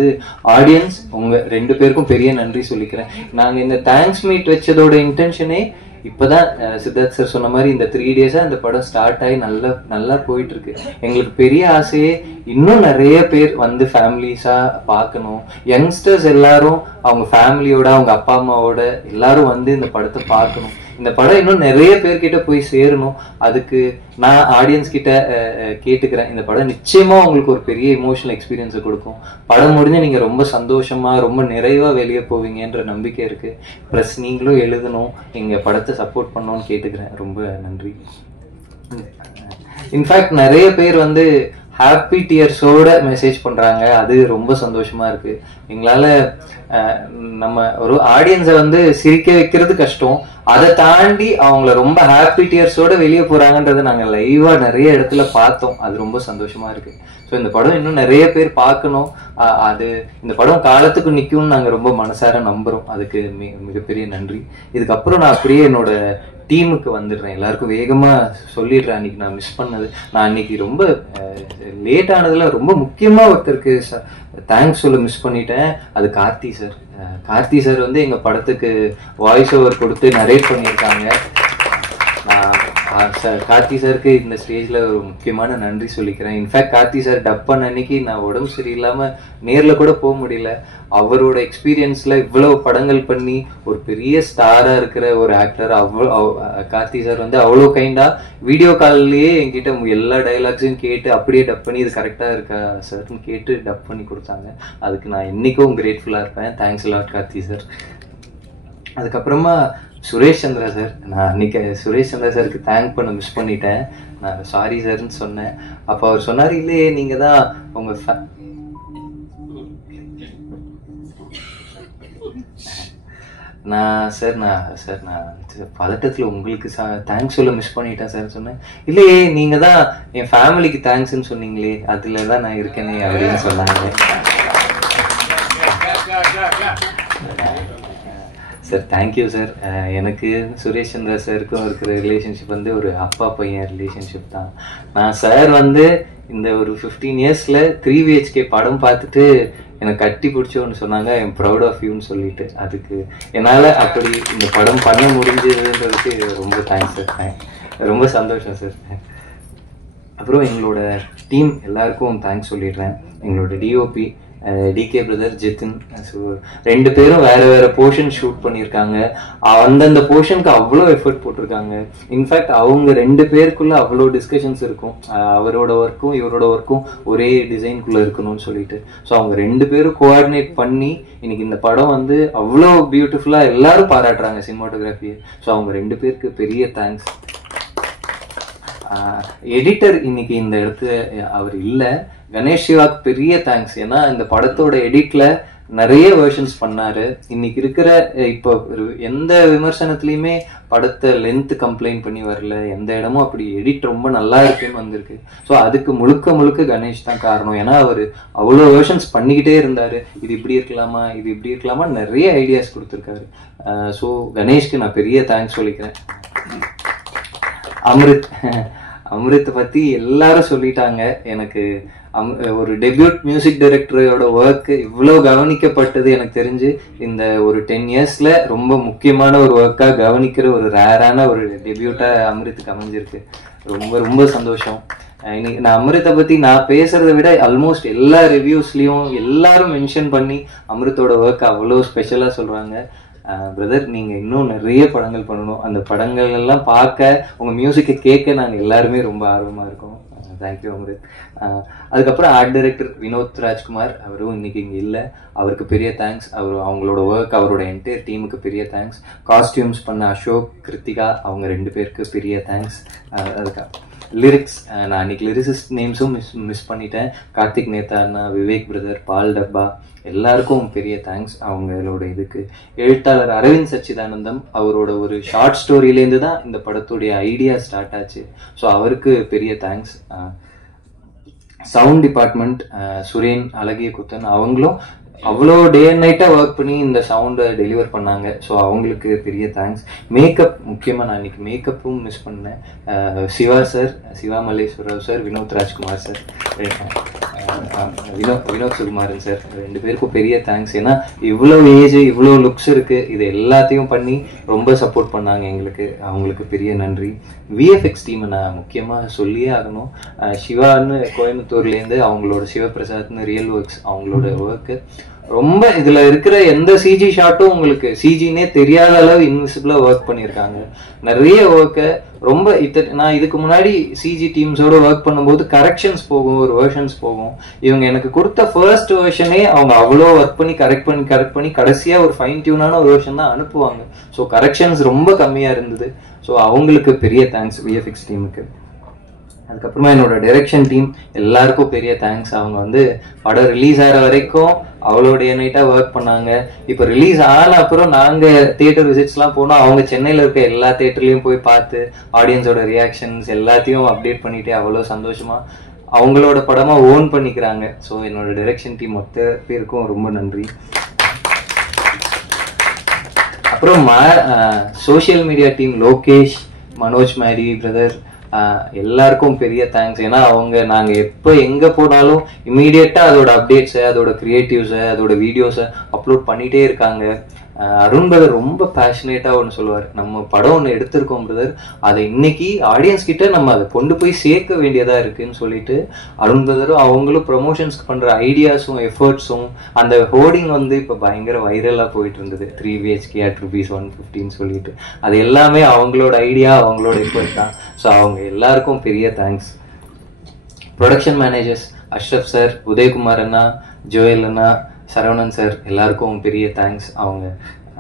ஆடியன்ஸ் உங்க 2 பேருக்கும் பெரிய நன்றி சொல்லிக்கிறேன். நாங்க இந்த தேங்க்ஸ் மீட் வச்சதோட இன்டென்ஷனே இப்பதான் சித்தார்த் சார் சொன்ன மாதிரி இந்த 3 days இந்த படம் ஸ்டார்ட் ஆகி நல்லா போயிட்டு இருக்கு. எங்களுக்கு பெரிய ஆசையே இன்னும் நிறைய பேர் ஃபேமிலிஸா பார்க்கணும். யங்ஸ்டர்ஸ் எல்லாரும் அவங்க ஃபேமிலியோட, அவங்க அப்பா அம்மாவோட எல்லாரும் இந்த படத்தை பார்க்கணும். இந்த படம் இன்னும் நிறைய பேர்கிட்ட போய் சேரணும். அதுக்கு நான் ஆடியன்ஸ் கிட்ட கேட்டுக்கிறேன், இந்த படம் நிச்சயமா உங்களுக்கு ஒரு பெரிய இமோஷனல் எக்ஸ்பீரியன்ஸை கொடுக்கும். படம் முடிஞ்சு நீங்க ரொம்ப சந்தோஷமா ரொம்ப நிறைவா வெளியே போவீங்கன்ற நம்பிக்கை இருக்கு. ப்ளஸ் நீங்களும் எழுதணும், எங்க படத்தை சப்போர்ட் பண்ணணும்னு கேட்டுக்கிறேன். ரொம்ப நன்றி. இன்ஃபேக்ட் நிறைய பேர் ஹாப்பி டியர்ஸோட மெசேஜ் பண்றாங்க. அது ரொம்ப சந்தோஷமா இருக்கு. எங்களால நம்ம ஒரு ஆடியன்ஸை வந்து சிரிக்க வைக்கிறது கஷ்டம், அதை தாண்டி அவங்கள ரொம்ப ஹாப்பி டியர்ஸோட வெளியே போறாங்கன்றதை நாங்க லைவா நிறைய இடத்துல பார்த்தோம். அது ரொம்ப சந்தோஷமா இருக்கு. ஸோ இந்த படம் இன்னும் நிறைய பேர் பார்க்கணும். அது இந்த படம் காலத்துக்கு நிற்கும்னு நாங்கள் ரொம்ப மனசார நம்புறோம். அதுக்கு மிகப்பெரிய நன்றி. இதுக்கப்புறம் நான் அப்படியே என்னோட டீமுக்கு வந்துடுறேன். எல்லாருக்கும் வேகமா சொல்லிடுறேன். அன்னைக்கு நான் மிஸ் பண்ணது, நான் அன்னைக்கு ரொம்ப லேட் ஆனதுல ரொம்ப முக்கியமா ஒருத்தருக்கு தேங்க்ஸ் சொல்ல மிஸ் பண்ணிட்டேன். அது கார்த்தி சார். கார்த்தி சார் வந்து எங்க படத்துக்கு வாய்ஸ் ஓவர் கொடுத்து நரேட் பண்ணியிருக்காங்க. நான் கார்த்தி சாருக்கு இந்த ஸ்டேஜ்ல ஒரு முக்கியமான நன்றி சொல்லிக்கிறேன். இன்ஃபேக்ட் கார்த்தி சார் டப் பண்ண அன்னைக்கு நான் உடம்பு சரியில்லாம நேர்ல கூட போக முடியல. அவரோட எக்ஸ்பீரியன்ஸ்ல இவ்வளவு படங்கள் பண்ணி ஒரு பெரிய ஸ்டாரா இருக்கிற ஒரு ஆக்டர் கார்த்தி சார் வந்து அவ்வளோ கைண்டா வீடியோ கால்லயே என்கிட்ட எல்லா டைலாக்ஸையும் கேட்டு அப்படியே டப் பண்ணி இது கரெக்டா இருக்கா சார்னு கேட்டு டப் பண்ணி கொடுத்தாங்க. அதுக்கு நான் என்னைக்கும் கிரேட்ஃபுல்லா இருப்பேன். Thanks lot Karthi sir. அதுக்கப்புறமா சுரேஷ் சந்திரா சார். நான் அன்னைக்கு சுரேஷ் சந்திரா சாருக்கு தேங்க் பண்ண மிஸ் பண்ணிட்டேன். நான் சாரி சார்ன்னு சொன்னேன். அப்போ அவர் சொன்னார், இல்லையே நீங்க தான் உங்க நான் பதட்டத்துல உங்களுக்கு தேங்க்ஸ் சொல்ல மிஸ் பண்ணிட்டேன் சார் சொன்னேன். இல்லையே நீங்க தான் என் ஃபேமிலிக்கு தேங்க்ஸ்ன்னு சொன்னீங்களே, அதுலதான் நான் இருக்கேனே அப்படின்னு சொன்னாங்க. Sir thank you sir. எனக்கு சுரேஷ் சந்திரா சாருக்கும் இருக்கிற ரிலேஷன்ஷிப் வந்து ஒரு அப்பா பையன் ரிலேஷன்ஷிப் தான். நான் சார் வந்து இந்த ஒரு 15 இயர்ஸ்ல 3VHK படம் பார்த்துட்டு எனக்கு கட்டி பிடிச்சோன்னு சொன்னாங்க, ஐம் ப்ரௌட் ஆஃப் யூன்னு சொல்லிட்டு. அதுக்கு என்னால் அப்படி இந்த படம் பண்ண முடிஞ்சதுன்றதுக்கு ரொம்ப தேங்க்ஸ் சார். ரொம்ப சந்தோஷம் சார். அப்புறம் எங்களோட டீம் எல்லாருக்கும் தேங்க்ஸ் சொல்லிடுறேன். எங்களோட DOP DK brother, Jitin. So 2 பேரும் வேற வேற போர்ஷன் ஷூட் பண்ணியிருக்காங்க. அந்தந்த போர்ஷனுக்கு அவ்வளோ எஃபர்ட் போட்டிருக்காங்க. இன்ஃபேக்ட் அவங்க 2 பேருக்குள்ள அவ்வளோ டிஸ்கஷன்ஸ் இருக்கும். அவரோட ஒர்க்கும் இவரோட ஒர்க்கும் ஒரே டிசைனுக்குள்ள இருக்கணும்னு சொல்லிட்டு. ஸோ அவங்க 2 பேரும் கோஆர்டினேட் பண்ணி இன்னைக்கு இந்த படம் வந்து அவ்வளோ பியூட்டிஃபுல்லா எல்லாரும் பாராட்டுறாங்க சினிமாட்டோகிராஃபியை. ஸோ அவங்க 2 பேருக்கு பெரிய தேங்க்ஸ். எடிட்டர் இன்னைக்கு இந்த இடத்துல அவர் இல்லை, கணேஷ் சிவாக்கு பெரிய தேங்க்ஸ். ஏன்னா இந்த படத்தோட எடிட்ல நிறைய வெர்ஷன்ஸ் பண்ணாரு. இன்னைக்கு இருக்கிற இப்போ எந்த விமர்சனத்துலயுமே படத்தை லென்த் கம்ப்ளைண்ட் பண்ணி வரல, எந்த இடமும் அப்படி எடிட் ரொம்ப நல்லா இருக்குன்னு வந்திருக்கு. ஸோ அதுக்கு முழுக்க முழுக்க கணேஷ் தான் காரணம். ஏன்னா அவர் அவ்வளோ வெர்ஷன்ஸ் பண்ணிக்கிட்டே இருந்தாரு. இது இப்படி இருக்கலாமா, இது இப்படி இருக்கலாமா, நிறைய ஐடியாஸ் கொடுத்துருக்காரு. ஸோ கணேஷ்க்கு நான் பெரிய தேங்க்ஸ் சொல்லிக்கிறேன். அமிர்த் பத்தி எல்லாரும் சொல்லிட்டாங்க. எனக்கு ஒரு டெபியூட் மியூசிக் டைரக்டரோட ஒர்க் இவ்வளவு கவனிக்கப்பட்டது எனக்கு தெரிஞ்சு இந்த ஒரு 10 இயர்ஸ்ல ரொம்ப முக்கியமான ஒரு ஒர்க்கா கவனிக்கிற ஒரு ரேரான ஒரு டெபியூட்டா அமிர்த்துக்கு அமைஞ்சிருக்கு. ரொம்ப ரொம்ப சந்தோஷம். இன்னைக்கு நான் அமிர்த்தை பத்தி நான் பேசுறதை விட ஆல்மோஸ்ட் எல்லா ரிவ்யூஸ்லயும் எல்லாரும் மென்ஷன் பண்ணி அமிர்த்தோட ஒர்க் அவ்வளோ ஸ்பெஷலா சொல்றாங்க. பிரதர் நீங்க இன்னும் நிறைய படங்கள் பண்ணணும். அந்த படங்கள் எல்லாம் பார்க்க உங்க மியூசிக்கை கேட்க நாங்க எல்லாருமே ரொம்ப ஆர்வமா இருக்கோம். தேங்க்யூ அமிர்த். அதுக்கப்புறம் ஆர்ட் டைரக்டர் வினோத் ராஜ்குமார், அவரும் இன்னைக்கு இங்கே இல்லை. அவருக்கு பெரிய தேங்க்ஸ். அவங்களோட ஒர்க், அவரோட என்டையர் டீமுக்கு பெரிய தேங்க்ஸ். காஸ்டியூம்ஸ் பண்ண அசோக், கிருத்திகா, அவங்க 2 பேருக்கு பெரிய தேங்க்ஸ். அதுக்காக லிரிக்ஸ், நான் அன்னைக்கு லிரிசிஸ்ட் நேம்ஸும் மிஸ் பண்ணிட்டேன். கார்த்திக் நேதா அண்ணா, விவேக் பிரதர், பால் டப்பா, எல்லாருக்கும் பெரிய தேங்க்ஸ் அவங்களோட இதுக்கு. எழுத்தாளர் அரவிந்த் சச்சிதானந்தம், அவரோட ஒரு ஷார்ட் ஸ்டோரியிலேருந்து தான் இந்த படத்துடைய ஐடியா ஸ்டார்ட் ஆச்சு. ஸோ அவருக்கு பெரிய தேங்க்ஸ். சவுண்ட் டிபார்ட்மெண்ட் சுரேன், அழகிய குத்தன், அவங்களும் அவ்வளோ டே அண்ட் நைட்டாக ஒர்க் பண்ணி இந்த சவுண்டை டெலிவர் பண்ணாங்க. ஸோ அவங்களுக்கு பெரிய தேங்க்ஸ். மேக்கப் முக்கியமாக நான் இன்னைக்கு மேக்கப்பும் மிஸ் பண்ணேன். Siva sir, Siva Malleswararao sir, Vinod Rajkumar sir, Vinod Sukumaran sir, 2 பேருக்கும் பெரிய தேங்க்ஸ். ஏன்னா இவ்வளோ ஏஜ், இவ்வளோ லுக்ஸ் இருக்கு, இது எல்லாத்தையும் பண்ணி ரொம்ப சப்போர்ட் பண்ணாங்க எங்களுக்கு. அவங்களுக்கு பெரிய நன்றி. விஎஃப்எக்ஸ் டீமை நான் முக்கியமாக சொல்லியே ஆகணும். சிவான்னு கோயம்புத்தூர்லேருந்து அவங்களோட சிவபிரசாத்னு ரியல் ஒர்க்ஸ், அவங்களோட ஒர்க்கு ரொம்ப இதுல இருக்கிற எந்த சிஜி ஷாட்டும் உங்களுக்கு சிஜினே தெரியாத அளவு இன்விசிபிளா ஒர்க் பண்ணியிருக்காங்க. நிறைய ஒர்க்கை ரொம்ப நான் இதுக்கு முன்னாடி சிஜி டீம்ஸோட ஒர்க் பண்ணும்போது கரெக்ஷன்ஸ் போகும், ஒரு வெர்ஷன்ஸ் போகும். இவங்க எனக்கு கொடுத்த ஃபர்ஸ்ட் வெர்ஷனே அவங்க அவ்வளோ ஒர்க் பண்ணி கரெக்ட் பண்ணி கடைசியா ஒரு ஃபைன் டியூனான ஒரு வெர்ஷன் தான் அனுப்புவாங்க. ஸோ கரெக்ஷன்ஸ் ரொம்ப கம்மியா இருந்தது. ஸோ அவங்களுக்கு பெரிய தேங்க்ஸ் விஎஃப்எக்ஸ் டீமுக்கு. அதுக்கப்புறமா என்னோட டைரக்ஷன் டீம் எல்லாருக்கும் பெரிய தேங்க்ஸ். அவங்க வந்து படம் ரிலீஸ் ஆகிற வரைக்கும் அவளோடைய நைட்டாக ஒர்க் பண்ணாங்க. இப்போ ரிலீஸ் ஆன அப்புறம் நாங்கள் தியேட்டர் விசிட்ஸ்லாம் போனோம். அவங்க சென்னையில் இருக்க எல்லா தியேட்டர்லையும் போய் பார்த்து ஆடியன்ஸோட ரியாக்ஷன்ஸ் எல்லாத்தையும் அப்டேட் பண்ணிட்டு அவ்வளோ சந்தோஷமா அவங்களோட படமாக ஓன் பண்ணிக்கிறாங்க. ஸோ என்னோட டைரக்ஷன் டீம் மொத்த பேருக்கும் ரொம்ப நன்றி. அப்புறம் social media team Lokesh, Manoj Mary brother எல்லாருக்கும் பெரிய தேங்க்ஸ். ஏன்னா நாங்கள் எப்போ எங்கே போனாலும் இமீடியட்டாக அதோட அப்டேட்ஸை, அதோட கிரியேட்டிவ்ஸை, அதோட வீடியோஸை அப்லோட் பண்ணிகிட்டே இருக்காங்க. அருண் பிரதர் ரொம்ப பேஷனேட்டாக ஒன்று சொல்லுவார், நம்ம படம் ஒன்று எடுத்திருக்கோம் பிரதர், அதை இன்னைக்கு ஆடியன்ஸ் கிட்ட நம்ம அதை கொண்டு போய் சேர்க்க வேண்டியதாக இருக்குன்னு சொல்லிட்டு அருண் பிரதரும் அவங்களும் ப்ரொமோஷன்ஸ்க்கு பண்ணுற ஐடியாஸும் எஃபர்ட்ஸும் அந்த ஹோர்டிங் வந்து இப்போ பயங்கர வைரலாக போயிட்டு இருந்தது. 3 BHK at ₹150 சொல்லிட்டு அது எல்லாமே அவங்களோட ஐடியா, அவங்களோட எஃபர்ட் தான். ஸோ அவங்க எல்லாருக்கும் பெரிய thanks. Production managers Ashraf sir, Udayakumar அண்ணா, ஜோயல் அண்ணா, சரவணன் சார் எல்லாருக்கும் பெரிய தேங்க்ஸ்.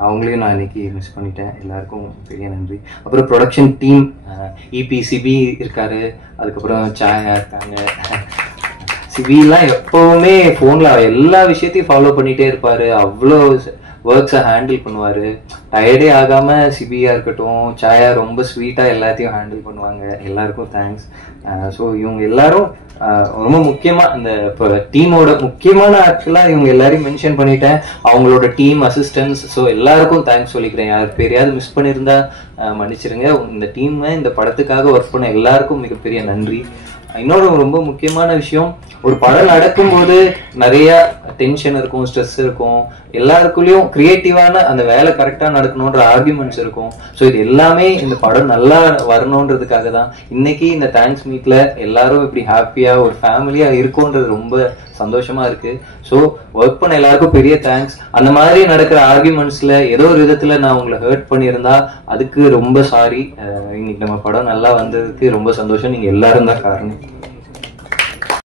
அவங்களையும் நான் இன்னைக்கு மிஸ் பண்ணிட்டேன். எல்லாருக்கும் பெரிய நன்றி. அப்புறம் ப்ரொடக்ஷன் டீம் இபி சிபி இருக்காரு, அதுக்கப்புறம் சாயா இருக்காங்க. சிபிலாம் எப்பவுமே ஃபோனில் எல்லா விஷயத்தையும் ஃபாலோ பண்ணிகிட்டே இருப்பார். அவ்வளோ ஒர்க்ஸை ஹேண்டில் பண்ணுவார். டயர்டே ஆகாமல் சிபியா இருக்கட்டும், சாயா ரொம்ப ஸ்வீட்டாக எல்லாத்தையும் ஹேண்டில் பண்ணுவாங்க. எல்லாருக்கும் தேங்க்ஸ். ஸோ இவங்க எல்லாரும் ரொம்ப முக்கியமாக இந்த இப்போ டீமோட முக்கியமான ஆட்களாக இவங்க எல்லாரையும் மென்ஷன் பண்ணிட்டேன். அவங்களோட டீம் அசிஸ்டன்ஸ், ஸோ எல்லாருக்கும் தேங்க்ஸ் சொல்லிக்கிறேன். யார் பேரையாவது மிஸ் பண்ணியிருந்தா மன்னிச்சிருங்க. இந்த டீமை இந்த படத்துக்காக ஒர்க் பண்ண எல்லாருக்கும் மிகப்பெரிய நன்றி. இன்னொரு ரொம்ப முக்கியமான விஷயம், ஒரு படம் நடக்கும்போது நிறைய டென்ஷன் இருக்கும், ஸ்ட்ரெஸ் இருக்கும், எல்லாருக்குள்ளேயும் கிரியேட்டிவான அந்த வேலை கரெக்டாக நடக்கணுன்ற ஆர்குமெண்ட்ஸ் இருக்கும். ஸோ இது எல்லாமே இந்த படம் நல்லா வரணுன்றதுக்காக தான் இன்னைக்கு இந்த தேங்க்ஸ் மீட்ல எல்லாரும் இப்படி ஹாப்பியாக ஒரு ஃபேமிலியாக இருக்கோன்றது ரொம்ப சந்தோஷமா இருக்கு. ஸோ ஒர்க் பண்ண எல்லாருக்கும் பெரிய தேங்க்ஸ். அந்த மாதிரி நடக்கிற ஆர்குமெண்ட்ஸ்ல ஏதோ ஒரு விதத்துல நான் உங்களை ஹர்ட் பண்ணியிருந்தா அதுக்கு ரொம்ப சாரி. இன்னைக்கு நம்ம படம் நல்லா வந்ததுக்கு ரொம்ப சந்தோஷம். நீங்க எல்லாரும் தான் காரணம்.